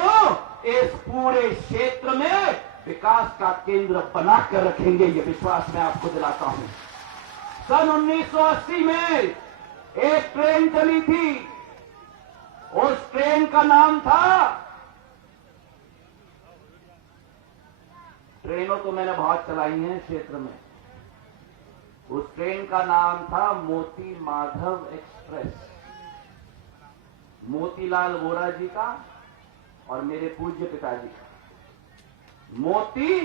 इस पूरे क्षेत्र में विकास का केंद्र बनाकर रखेंगे, ये विश्वास मैं आपको दिलाता हूं। सन 1980 में एक ट्रेन चली थी, उस ट्रेन का नाम था ट्रेनों तो मैंने बहुत चलाई हैं क्षेत्र में। उस ट्रेन का नाम था मोती माधव एक्सप्रेस। मोतीलाल वोरा जी का और मेरे पूज्य पिताजी का मोती।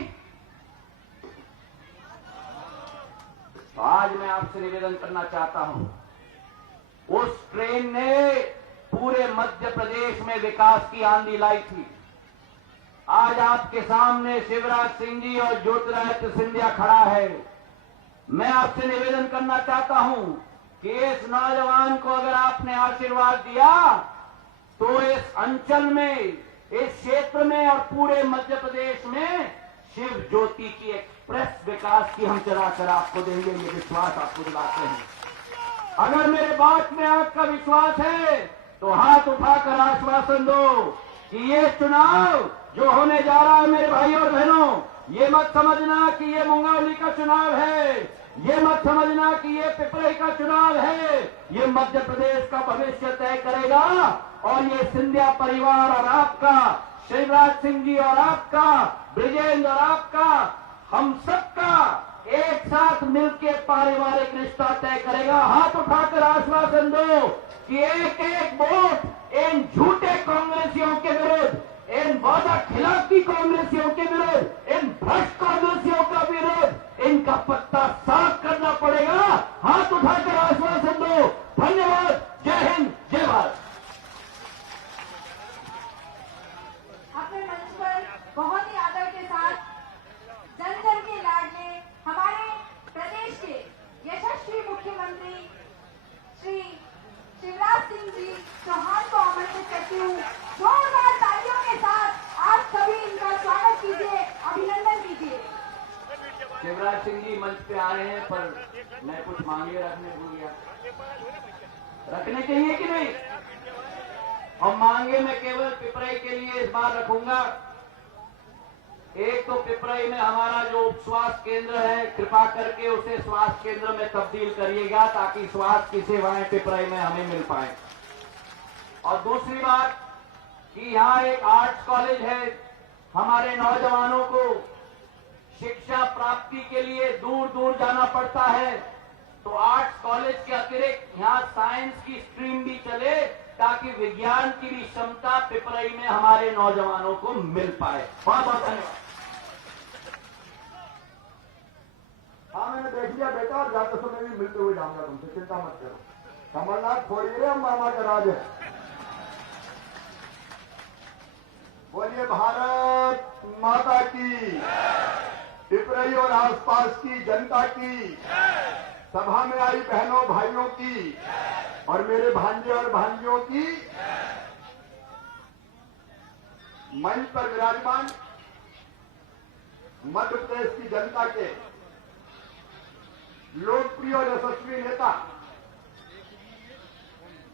तो आज मैं आपसे निवेदन करना चाहता हूं, उस ट्रेन ने पूरे मध्य प्रदेश में विकास की आंधी लाई थी। आज आपके सामने शिवराज सिंह जी और ज्योतिरादित्य सिंधिया खड़ा है। मैं आपसे निवेदन करना चाहता हूं कि इस नौजवान को अगर आपने आशीर्वाद दिया तो इस अंचल में, इस क्षेत्र में और पूरे मध्य प्रदेश में शिव ज्योति की एक्सप्रेस विकास की हम चलाकर आपको देंगे। ये विश्वास आपको दिलाते हैं। अगर मेरे बात में आपका विश्वास है तो हाथ उठाकर आश्वासन दो कि ये चुनाव जो होने जा रहा है मेरे भाई और बहनों, ये मत समझना कि ये मुंगौली का चुनाव है, ये मत समझना कि ये पिपराई का चुनाव है। ये मध्य प्रदेश का भविष्य तय करेगा और ये सिंधिया परिवार और आपका, शिवराज सिंह जी और आपका, ब्रिजेंद्र और आपका, हम सबका एक साथ मिलकर पारिवारिक रिश्ता तय करेगा। हाथ उठाकर आश्वासन दो कि एक एक वोट इन झूठे कांग्रेसियों के विरुद्ध, इन वादा खिलाफी कांग्रेसियों के विरुद्ध, इन भ्रष्ट कांग्रेसियों का विरुद्ध, इनका पत्ता साफ करना पड़ेगा। हाथ उठाकर आश्वासन दो। धन्यवाद। जय हिंद, जय भारत। अपने मंच पर बहुत ही आदर के साथ जन जन के लाडले हमारे प्रदेश के यशस्वी मुख्यमंत्री श्री शिवराज सिंह जी चौहान को आमंत्रित करती हूँ। जोरदार तालियों के साथ आप सभी इनका स्वागत कीजिए, अभिनंदन कीजिए। शिवराज सिंह जी मंच पे आ रहे हैं, पर मैं कुछ मांगे रखने भूल गया। रखने चाहिए कि नहीं? और मांगे मैं केवल पिपराई के लिए इस बार रखूंगा। एक तो पिपराई में हमारा जो उप स्वास्थ्य केंद्र है, कृपा करके उसे स्वास्थ्य केंद्र में तब्दील करिएगा ताकि स्वास्थ्य की सेवाएं पिपराई में हमें मिल पाए। और दूसरी बात कि यहाँ एक आर्ट्स कॉलेज है। हमारे नौजवानों को शिक्षा प्राप्ति के लिए दूर दूर जाना पड़ता है, तो आर्ट्स कॉलेज के अतिरिक्त यहाँ साइंस की स्ट्रीम भी चले ताकि विज्ञान की भी क्षमता पिपराई में हमारे नौजवानों को मिल पाए। बहुत बहुत धन्यवाद। हाँ, मैंने देख लिया बेटा, और जाते समय भी मिलते हुए जाऊंगा तुमसे, चिंता मत करो। कमलनाथ छोड़िए रे, हम मामा का राज है। बोलिए भारत माता की, पिपराई और आसपास की जनता की, सभा में आई बहनों भाइयों की और मेरे भांजे और भांजियों की, मंच पर विराजमान मध्य प्रदेश की जनता के लोकप्रिय और यशस्वी नेता,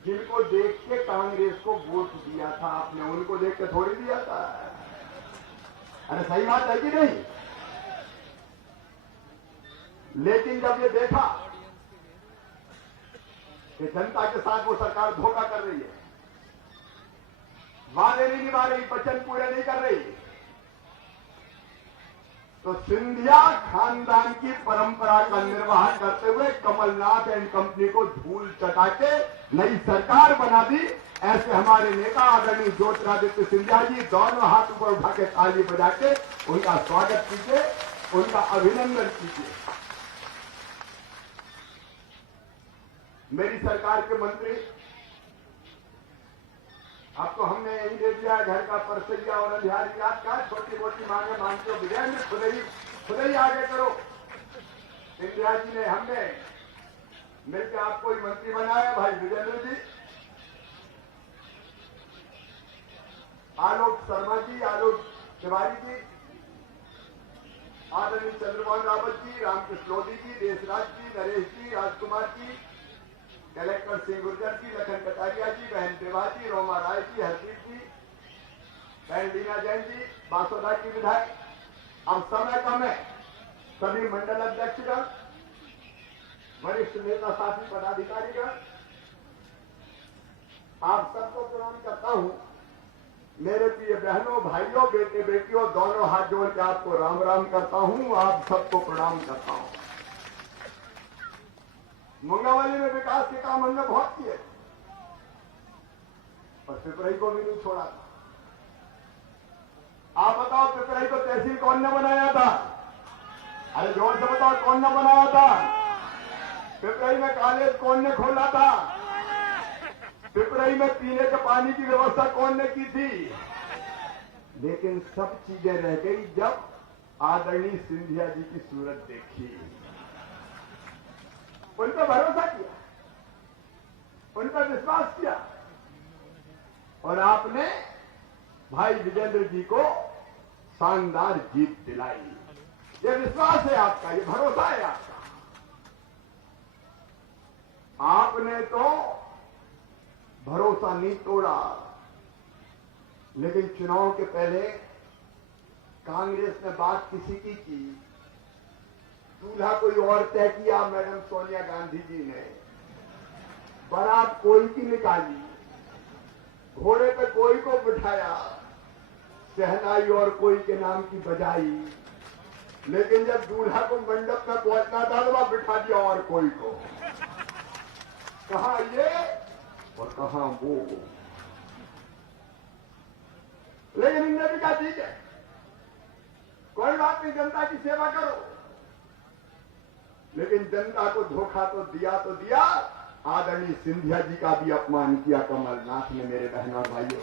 जिनको देख के कांग्रेस को वोट दिया था आपने, उनको देख के थोड़ी दिया था। अरे सही बात है कि नहीं? लेकिन जब ये देखा कि जनता के साथ वो सरकार धोखा कर रही है, वादे नहीं निभा रही, वचन पूरे नहीं कर रही, तो सिंधिया खानदान की परंपरा का निर्वाह करते हुए कमलनाथ एंड कंपनी को धूल चटा के नई सरकार बना दी। ऐसे हमारे नेता आदरणीय ज्योतिरादित्य सिंधिया जी, दोनों हाथ ऊपर उठा के ताली बजा के उनका स्वागत कीजिए, उनका अभिनंदन कीजिए। मेरी सरकार के मंत्री, आपको हमने यही दे दिया, घर का परसैया और अधिकारी याद का, छोटी मोटी मांगे मांगते हो विजय में खुद ही आगे करो। सिंधिया जी ने, हमने मिलकर आपको ही मंत्री बनाया भाई विजेंद्र जी, आलोक शर्मा जी, आलोक तिवारी जी, आदरणीय चंद्रमोहन रावत जी, रामकृष्ण लोधी जी, देशराज जी, नरेश जी, राजकुमार जी, कलेक्टर सिंह गुर्जर जी, लखन कटारिया जी, बहन देवा जी, रोमा राय जी, हरदीप जी, बहन लीना जैन जी, बासोदा की विधायक। अब समय कम है, सभी मंडल अध्यक्षगण, वरिष्ठ नेता साथी पदाधिकारीगण, आप सबको प्रणाम करता हूं। मेरे प्रिय बहनों, भाइयों, बेटे बेटियों, दोनों हाथ जोड़ के आपको राम राम करता हूं, आप सबको प्रणाम करता हूं। मुंगावली में विकास के काम हमने बहुत किए और पिपराई को भी नहीं छोड़ा था। आप बताओ, पिपराई को तहसील कौन ने बनाया था? अरे जोर से बताओ, कौन ने बनाया था? पिपराई में कॉलेज कौन ने खोला था? पिपराई में पीने के पानी की व्यवस्था कौन ने की थी? लेकिन सब चीजें रह गई जब आदरणीय सिंधिया जी की सूरत देखी, उन पर भरोसा किया, उन पर विश्वास किया और आपने भाई विजेंद्र जी को शानदार जीत दिलाई। ये विश्वास है आपका, ये भरोसा है आपका। आपने तो भरोसा नहीं तोड़ा, लेकिन चुनाव के पहले कांग्रेस ने बात किसी की दूल्हा कोई और तय किया, मैडम सोनिया गांधी जी ने। बारात कोई की निकाली, घोड़े पे कोई को बिठाया, शहनाई और कोई के नाम की बजाई, लेकिन जब दूल्हा को मंडप में पहुंचना था तो वहां बिठा दिया और कोई को। कहा ये और कहा वो। लेकिन इनने भी कहा ठीक है, कोई बात नहीं, जनता की सेवा करो। लेकिन जनता को धोखा तो दिया, आदरणीय सिंधिया जी का भी अपमान किया कमलनाथ ने। मेरे बहन और भाइयों,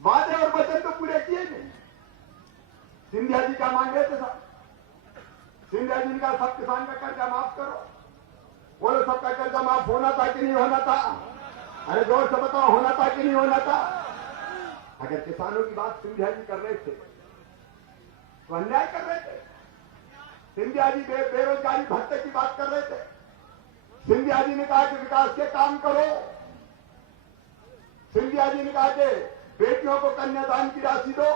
वादे और वचन तो पूरे किए नहीं। सिंधिया जी क्या मांग रहे थे साहब? सिंधिया जी ने कहा सब किसान का कर्जा माफ करो। बोलो सबका कर्जा माफ होना था कि नहीं होना था? अरे जोर से बताओ, होना था कि नहीं होना था? अगर किसानों की बात सिंधिया जी कर रहे थे तो अन्याय कर रहे थे। सिंधिया जी बेरोजगारी भत्ते की बात कर रहे थे। सिंधिया जी ने कहा कि विकास के काम करो। सिंधिया जी ने कहा कि बेटियों को कन्यादान की राशि दो।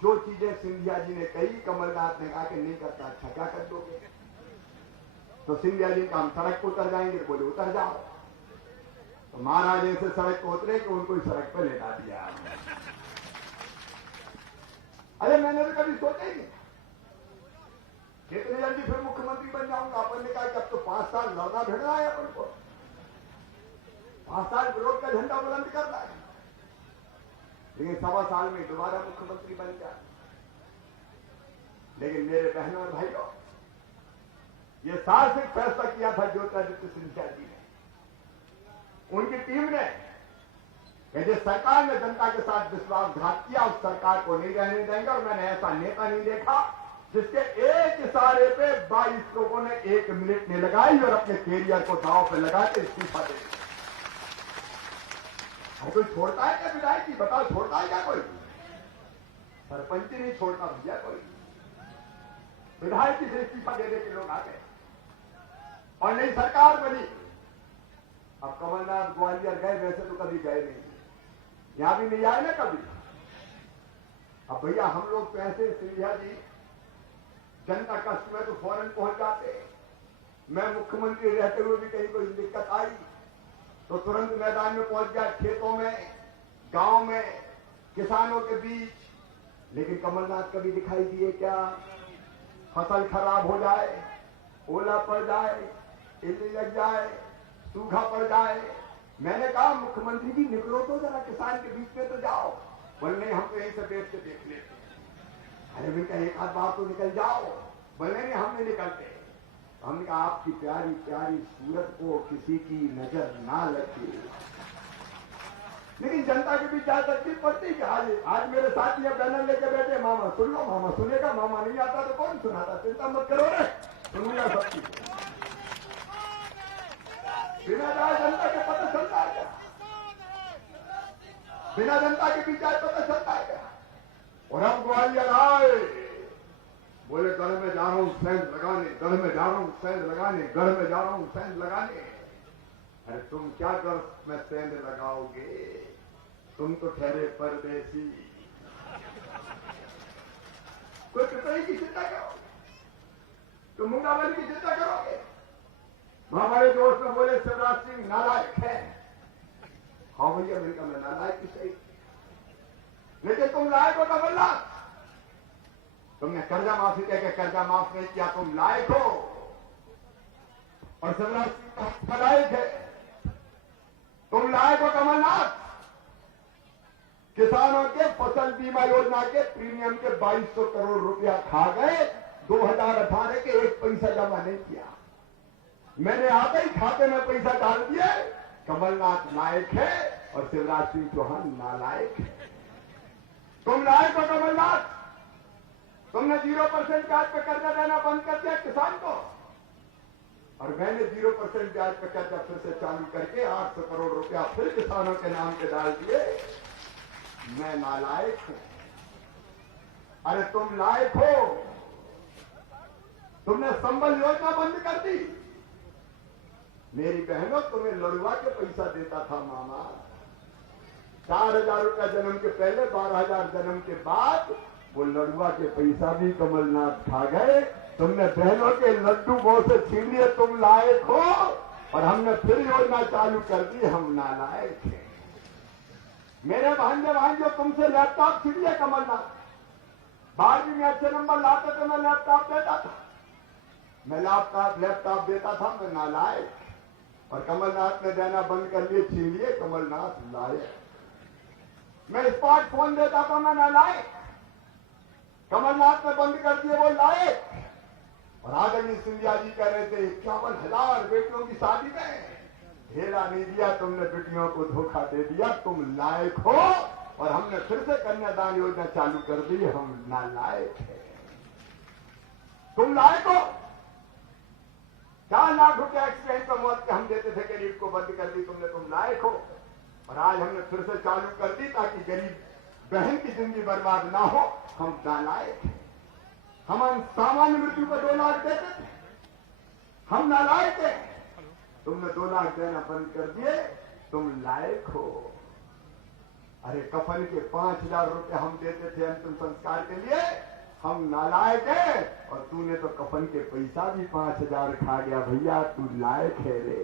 जो चीजें सिंधिया जी ने कही, कमलनाथ ने कहा कि नहीं करता। अच्छा क्या कर दोगे? तो सिंधिया जी का हम सड़क पर उतर जाएंगे, बोले उतर जाओ। तो महाराज ऐसे सड़क पर उतरे कि उनको सड़क पर लेटा दिया। अरे मैंने तो कभी सोचा ही नहीं कितनी जल्दी फिर मुख्यमंत्री बन जाऊंगा। अपन ने कहा कि अब तो 5 साल लड़ना भिड़ना है, अपन को 5 साल विरोध का झंडा बुलंद करना है, लेकिन 1.25 साल में दोबारा मुख्यमंत्री बन जाए। लेकिन मेरे बहनों और भाइयों, ये साहसिक फैसला किया था ज्योतिरादित्य सिंधिया जी ने, उनकी टीम ने, कि जिस सरकार ने जनता के साथ विश्वासघात किया उस सरकार को नहीं रहने देंगे। और मैंने ऐसा नेता नहीं देखा जिसके एक इशारे पे 22 लोगों ने 1 मिनट नहीं लगाई और अपने कैरियर को दांव पे लगा के इस्तीफा दे दिया। कोई छोड़ता है क्या विधायक की? बताओ, छोड़ता है क्या कोई? सरपंच नहीं छोड़ता भैया कोई। विधायक की से इस्तीफा दे दे के लोग आ गए और नई सरकार बनी। अब कमलनाथ ग्वालियर गए, वैसे तो कभी गए नहीं, यहां भी नहीं आए ना कभी। अब भैया हम लोग तो ऐसे, सिंधिया जी जनता कष्ट में तो फौरन पहुंच जाते। मैं मुख्यमंत्री रहते हुए भी कहीं कोई दिक्कत आई तो तुरंत मैदान में पहुंच गया, खेतों में, गांव में, किसानों के बीच। लेकिन कमलनाथ कभी दिखाई दिए क्या? फसल खराब हो जाए, ओला पड़ जाए, इल्ली लग जाए, सूखा पड़ जाए, मैंने कहा मुख्यमंत्री जी निकलो तो जरा किसान के बीच में तो जाओ। बोले नहीं, हम तो यहीं से बैठ के देख लेते। अरे भैया एक आध बार तो निकल जाओ। बोले नहीं, हम नहीं निकलते। हमने कहा आपकी प्यारी प्यारी सूरत को किसी की नजर ना लगे। लेकिन जनता के बीच ज्यादा तकलीफ पड़ती है। आज मेरे साथ ये बैनर लेके बैठे, मामा सुन लो, मामा सुनेगा, मामा नहीं आता तो कौन सुनाता? चिंता मत करो रे, सुनूंगा सब चीज। बिना जाए जनता के पता चलता है क्या? बिना जनता के बीच आए पता चलता है क्या? और हम ग्वालियर आए, बोले गढ़ में जा रहा हूं सेंध लगाने, गढ़ में जा रहा हूं सेंध लगाने, गढ़ में जा रहा हूं सेंध लगाने। अरे तुम क्या गढ़ में सेंध लगाओगे? तुम तो ठहरे परदेसी। कोई पिपराई की चिंता करोगे? तुम मुंगावली की चिंता करोगे? हमारे दोस्त में बोले शिवराज सिंह नालायक है, हाँ भैया मैंने कहा मैं नालायक की सही, लेकिन तुम लायक हो कमलनाथ, तुमने कर्जा माफी कह के कर्जा माफ नहीं किया, तुम लायक हो। और शिवराज सिंह लायक है, तुम लायक हो कमलनाथ। किसानों के फसल बीमा योजना के प्रीमियम के 2200 करोड़ रुपया खा गए, 2018 के एक पैसा जमा नहीं किया। मैंने आते ही खाते में पैसा डाल दिए। कमलनाथ लायक है और शिवराज सिंह चौहान नालायक है। तुम लायक हो कमलनाथ, तुमने 0% ब्याज पे कर्जा देना बंद कर दिया किसान को, और मैंने 0% ब्याज पे कर्जा फिर से चालू करके 800 करोड़ रुपया फिर किसानों के नाम पे डाल दिए। मैं नालायक हूं। अरे तुम लायक हो, तुमने संबल योजना बंद कर दी। मेरी बहनों, तुम्हें लड़ुआ के पैसा देता था मामा, 4000 रुपया जन्म के पहले, 12000 जन्म के बाद। वो लड़ुआ के पैसा भी कमलनाथ खा गए। तुमने बहनों के लड्डू मुंह से छीन लिए, तुम लायक हो, और हमने फिर योजना चालू कर दी, हम नालायक हैं। मेरे भांजे भांजो तुमसे लैपटॉप छीन लिया कमलनाथ। 12वीं में अच्छे नंबर लाते तो मैं लैपटॉप देता था, मैं लैपटॉप देता था, मैं नालायक। और कमलनाथ ने देना बंद कर लिए, छीन लिए, कमलनाथ लायक। मैं स्मार्टफोन देता था, मैं नालायक, कमलनाथ ने बंद कर दिए, वो लायक। और आदरणीय सिंधिया जी कह रहे थे 51,000 बेटियों की शादी में ढेला नहीं दिया, तुमने बेटियों को धोखा दे दिया, तुम लायक हो। और हमने फिर से कन्यादान योजना चालू कर दी, हम नालायक है। तुम लायक हो। 4 लाख रुपया एक्सीडेंट पर मौत के हम देते थे, गरीब को बंद कर दी तुमने, तुम लायक हो। और आज हमने फिर से चालू कर दी ताकि गरीब बहन की जिंदगी बर्बाद ना हो, हम नालायक हैं। हम सामान्य मृत्यु पर 2 लाख देते थे, हम नालायक हैं। तुमने 2 लाख देना बंद कर दिए, तुम लायक हो। अरे कफन के 5000 रुपए हम देते थे अंतिम संस्कार के लिए, हम नालायक हैं। और तूने तो कफन के पैसा भी 5000 खा गया भैया, तू लायक है रे,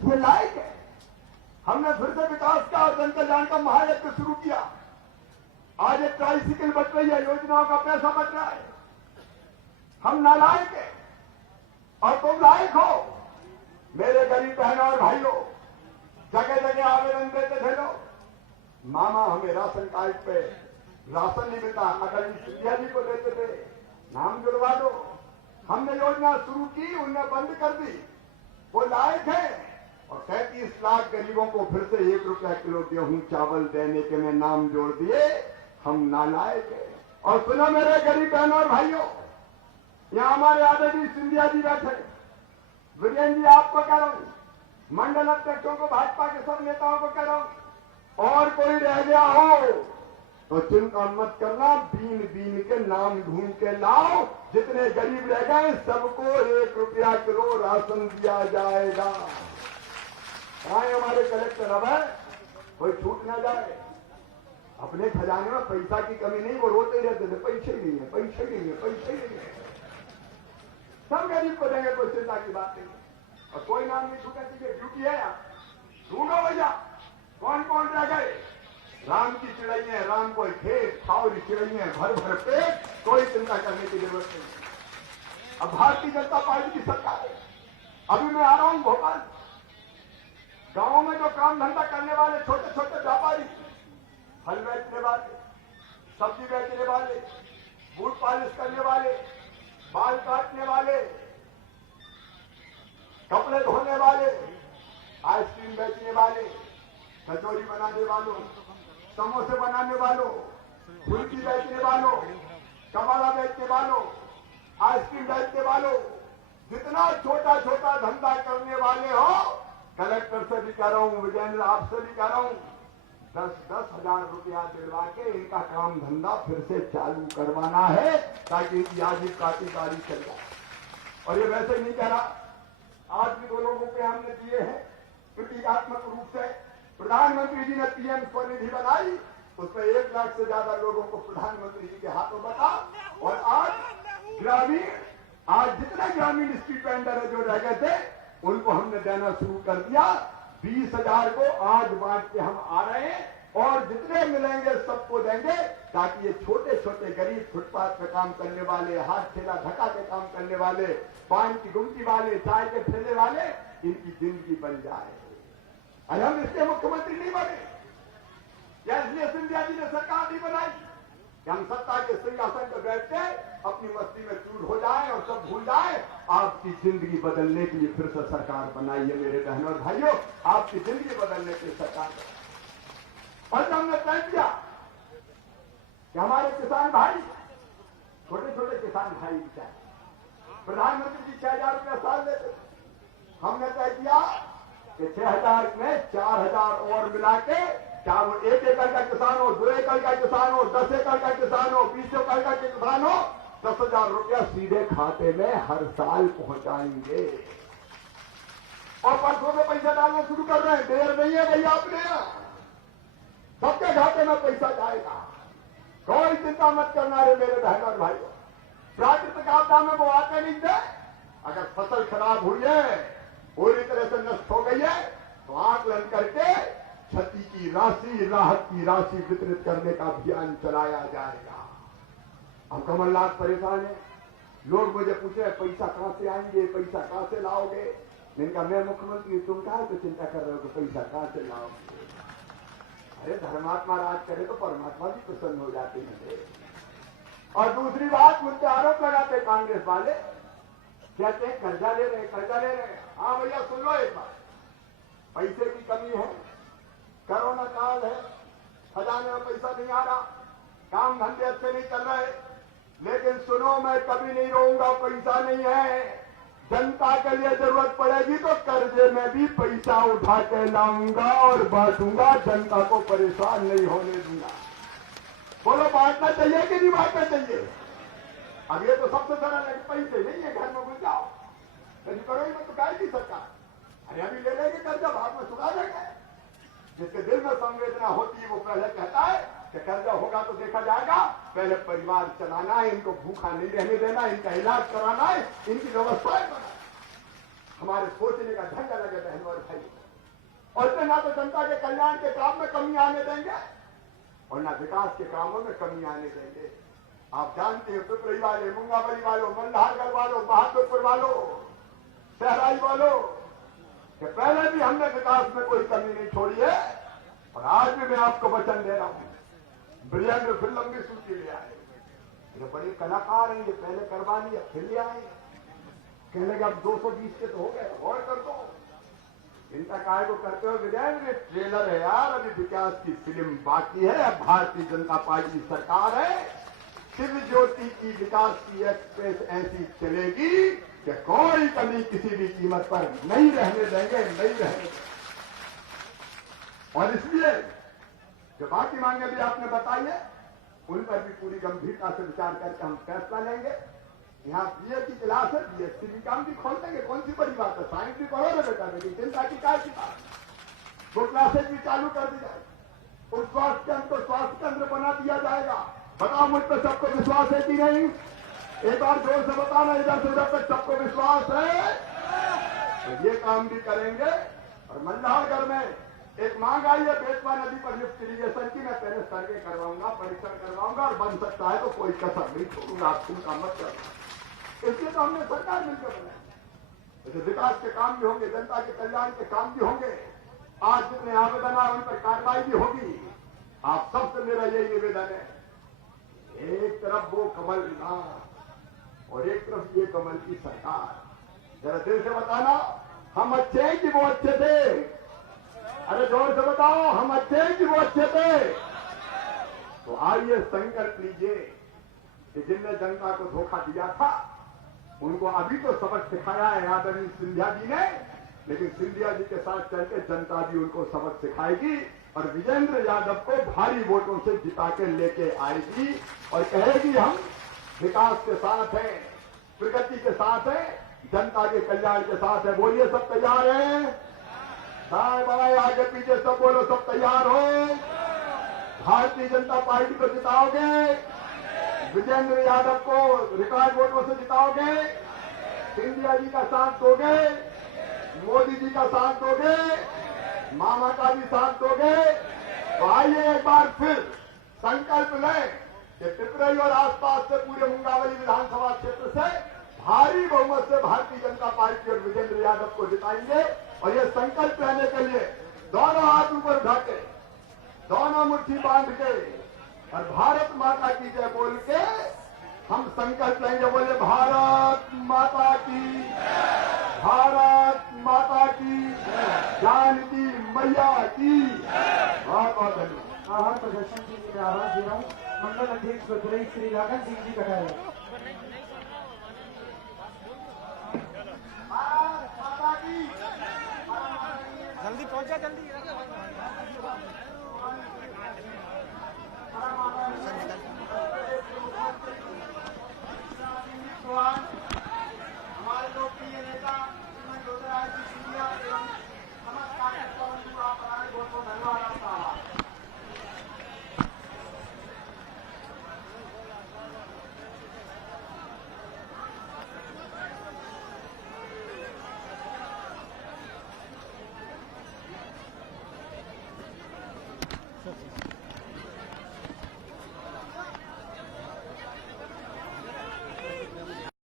ये लायक है। हमने फिर से विकास का और जन कल्याण का महायज्ञ शुरू किया। आज एक ट्राइसिकल बच रही है, योजनाओं का पैसा बच रहा है। हम नालायक हैं और तुम लायक हो। मेरे गरीब बहनों और भाइयों, जगह जगह आवेदन देते थे लोग, मामा हमें राशन कार्ड पे राशन नहीं मिलता, अगर सिंधिया जी को देते थे, नाम जुड़वा दो। हमने योजना शुरू की, उनने बंद कर दी, वो लायक है। और 33 लाख गरीबों को फिर से 1 रुपया किलो गेहूं चावल देने के में नाम जोड़ दिए, हम नालायक है। और सुनो मेरे गरीब बहनों और भाइयों, यहां हमारे आदरणीय सिंधिया जी बैठे, वीरेंद्र जी आपको कह रहा हूं, मंडल अध्यक्षों को, भाजपा के सब नेताओं को कह रहा हूं, और कोई रह गया हो तो चिंता मत करना, बीन बीन के नाम ढूंढ के लाओ। जितने गरीब रह गए सबको 1 रुपया किलो राशन दिया जाएगा। आए हमारे कलेक्टर, अब है कोई छूट ना जाए। अपने खजाने में पैसा की कमी नहीं, वो रोते रहते थे पैसे ही नहीं है, पैसे ही नहीं है, पैसे ही नहीं है। सब गरीब को देंगे, कोई चिंता की बात नहीं। और कोई नाम नहीं छूटा, चाहिए ड्यूटी है यहाँ, ढूंढो भैया कौन कौन रह गए। राम की चिड़ैया, राम को खेत खाओरी चिड़ैया भर भर पेट, कोई चिंता करने की जरूरत नहीं। अब भारतीय जनता पार्टी की सरकार है। अभी मैं आ रहा हूं भोपाल, गांवों में जो काम धंधा करने वाले छोटे छोटे व्यापारी, फल बेचने वाले, सब्जी बेचने वाले, बूट पॉलिश करने वाले, बाल काटने वाले, कपड़े धोने वाले, आइसक्रीम बेचने वाले, कचौरी बनाने वालों, समोसे बनाने वालों, फुल्की बेचने वालों, कबाड़ा बेचने वालों, आइसक्रीम बेचने वालों, जितना छोटा छोटा धंधा करने वाले हो, कलेक्टर से भी कह रहा हूं, विजयेंद्र आपसे भी कह रहा हूं, 10-10 हजार रुपया दिलवा के इनका काम धंधा फिर से चालू करवाना है, ताकि इनकी आजीविका की गाड़ी चल जाए। और ये वैसे ही नहीं कह रहा, आज भी 2 लोगों पे हमने दिए हैं प्रतीकात्मक रूप से। प्रधानमंत्री जी ने पीएम स्वनिधि बनाई, उसमें 1 लाख से ज्यादा लोगों को प्रधानमंत्री जी के हाथों बता। और आज जितने ग्रामीण स्ट्रीट वेंडर है जो रह गए थे, उनको हमने देना शुरू कर दिया। 20,000 को आज बांट के हम आ रहे हैं और जितने मिलेंगे सबको देंगे, ताकि ये छोटे छोटे गरीब फुटपाथ पे काम करने वाले, हाथ ठेला धक्का के काम करने वाले, पान की गुमटी वाले, चाय के ठेले वाले, इनकी जिंदगी बन जाए। अरे हम इसलिए मुख्यमंत्री नहीं बने या इसलिए सिंधिया जी ने सरकार नहीं बनाई कि हम सत्ता के सिंहासन पर बैठ के अपनी मस्ती में चूर हो जाए और सब भूल जाए। आपकी जिंदगी बदलने के लिए फिर से सरकार बनाई है मेरे बहनों और भाइयों, आपकी जिंदगी बदलने के लिए सरकार। और हमने तय किया कि हमारे किसान भाई, छोटे छोटे किसान भाई बेचारे, प्रधानमंत्री जी 6,000 रुपया साल देते थे। हमने तय किया कि 6,000 में 4,000 और मिला के, चाहे वो 1 एकड़ का किसान हो, 2 एकड़ का किसान हो, 10 एकड़ का किसान हो, 20 एकड़ का किसान हो, 10,000 रुपया सीधे खाते में हर साल पहुंचाएंगे। और परसों में पैसा डालना शुरू कर रहे हैं, देर नहीं है भैया, अपने सबके खाते में पैसा जाएगा। कोई चिंता मत करना रे मेरे बहन और भाइयों। प्राकृतिक आपदा में वो आते नहीं थे। अगर फसल खराब हुई है, पूरी तरह से नष्ट हो गई है, तो आकलन करके क्षति की राशि, राहत की राशि वितरित करने का अभियान चलाया जाएगा। हम कमलनाथ परेशान है। लोग मुझे पूछे पैसा कहां से आएंगे, पैसा कहां से लाओगे। मैंने कहा मैं मुख्यमंत्री, तुम कहां तो चिंता कर रहे हो कि पैसा कहां से लाओगे। अरे धर्मात्मा राज करे तो परमात्मा भी प्रसन्न हो जाते हैं। और दूसरी बात, मुझे आरोप लगाते कांग्रेस वाले, कहते हैं कर्जा ले रहे, कर्जा ले रहे। हाँ भैया सुन लो एक बात, पैसे की कमी है, कोरोना काल है, खजाने में पैसा नहीं आ रहा, काम धंधे अच्छे नहीं चल रहे, लेकिन सुनो मैं कभी नहीं रोऊंगा, पैसा नहीं है। जनता के लिए जरूरत पड़ेगी तो कर्जे में भी पैसा उठा के लाऊंगा और बांटूंगा, जनता को परेशान नहीं होने दूंगा। बोलो बांटना चाहिए कि नहीं बांटना चाहिए? अब ये तो सबसे सरल है, पैसे नहीं है घर में घुस जाओ, कभी करो ही मत, तो काय की सरकार। अरे अभी ले लेंगे कर्जा, बाद में चुका देंगे। जिसके दिल में संवेदना होती है वो पहले कहता है कि कर्जा होगा तो देखा जाएगा, पहले परिवार चलाना है, इनको भूखा नहीं रहने देना, इनका इलाज कराना है, इनकी व्यवस्थाएं बनाना। हमारे सोचने का ढंग अलग है बहनों और भाई। और इसे ना तो जनता के कल्याण के काम में कमी आने देंगे और ना विकास के कामों में कमी आने देंगे। आप जानते हैं पिपरी वाले, मुंगाबली वालों, मल्हारगढ़ वालों, बहादुरपुर वालों, सहराई वालों, कि पहले भी हमने विकास में कोई कमी नहीं छोड़ी है। और आज भी मैं आपको वचन दे रहा हूं, ब्रिजेंद्र फिर लंबी सूची ले आए। ये बड़े कलाकार हैं, ये पहले करवा लिया फिर ले आए, कहने लगे अब 220 के तो हो गए, और कर दो। इनका काय को करते हो विजय, ट्रेलर है यार, अभी विकास की फिल्म बाकी है। अब भारतीय जनता पार्टी सरकार है, शिव ज्योति की विकास की एक्सप्रेस ऐसी चलेगी कि कोई कमी किसी भी कीमत पर नहीं रहने देंगे, नहीं रहने देंगे। और इसलिए जो बाकी मांगे भी आपने बताई है, उन पर भी पूरी गंभीरता से विचार करके हम फैसला लेंगे। यहाँ बीए की क्लास है, बीएससी भी काम भी खोल देंगे, कौन सी बड़ी बात है, साइंस भी पढ़ो ना बेटा, बेटी चिंता की काय की बात, वो क्लासेज भी चालू कर दी जाए, उस स्वास्थ्य केंद्र को स्वास्थ्य केंद्र बना दिया जाएगा। बताओ मुझ पर सबको विश्वास है कि नहीं? एक बार जोर से बताना, इधर से उधर तक सबको विश्वास है? तो ये काम भी करेंगे। और मल्हारगढ़ में एक मांग आई है बेतवा नदी पर लिफ्ट इरिगेशन की, मैं पहले सर्वे करवाऊंगा, परीक्षण करवाऊंगा और बन सकता है तो कोई कसर नहीं छोड़ूंगा, आप चिंता मत करना। इसलिए तो हमने सरकार मिलकर बनाई। जैसे विकास के काम भी होंगे, जनता के कल्याण के काम भी होंगे। आज जितने आवेदन आए उन पर कार्रवाई भी होगी। आप सबसे मेरा यही निवेदन है, एक तरफ वो कमलनाथ और एक तरफ ये कमल की सरकार, जरा दिल से बताना हम अच्छे हैं कि वो अच्छे थे? अरे जोर से बताओ, हम अच्छे हैं कि वो अच्छे थे? तो आइए संकल्प लीजिए कि जिनने जनता को धोखा दिया था उनको अभी तो सबक सिखाया है आदरणीय सिंधिया जी ने, लेकिन सिंधिया जी के साथ चलकर जनता भी उनको सबक सिखाएगी और विजेंद्र यादव को भारी वोटों से जिता के लेके आएगी और कहेगी हम विकास के साथ हैं, प्रगति के साथ हैं, जनता के कल्याण के साथ है। बोलिए सब तैयार हैं? दाएं बाएं आगे पीछे सब बोलो, सब तैयार हो? भारतीय जनता पार्टी को जिताओगे? विजेंद्र यादव को रिकॉर्ड वोटों से जिताओगे? सिंधिया जी का साथ दोगे? मोदी जी का साथ दोगे? मामा का भी साथ दोगे तो आइए एक बार फिर संकल्प लें कि पिपरई और आसपास से पूरे मुंगावली विधानसभा क्षेत्र से भारी बहुमत से भारतीय जनता पार्टी और विजेंद्र यादव को जिताएंगे। और ये संकल्प लेने के लिए दोनों हाथ ऊपर उठा के, दोनों मुट्ठी बांध के और भारत माता की जय बोल के हम संकल्प लेंगे। बोले भारत माता की, भारत माता की, जानकी मैया की। बहुत बहुत धन्यवाद। आभार प्रदर्शन के लिए आवाज दे रहा हूँ मंडल अध्यक्ष बदुरई श्री लगन सिंह जी कटारिया। भारत माता की। जल्दी पहुंचा, जल्दी।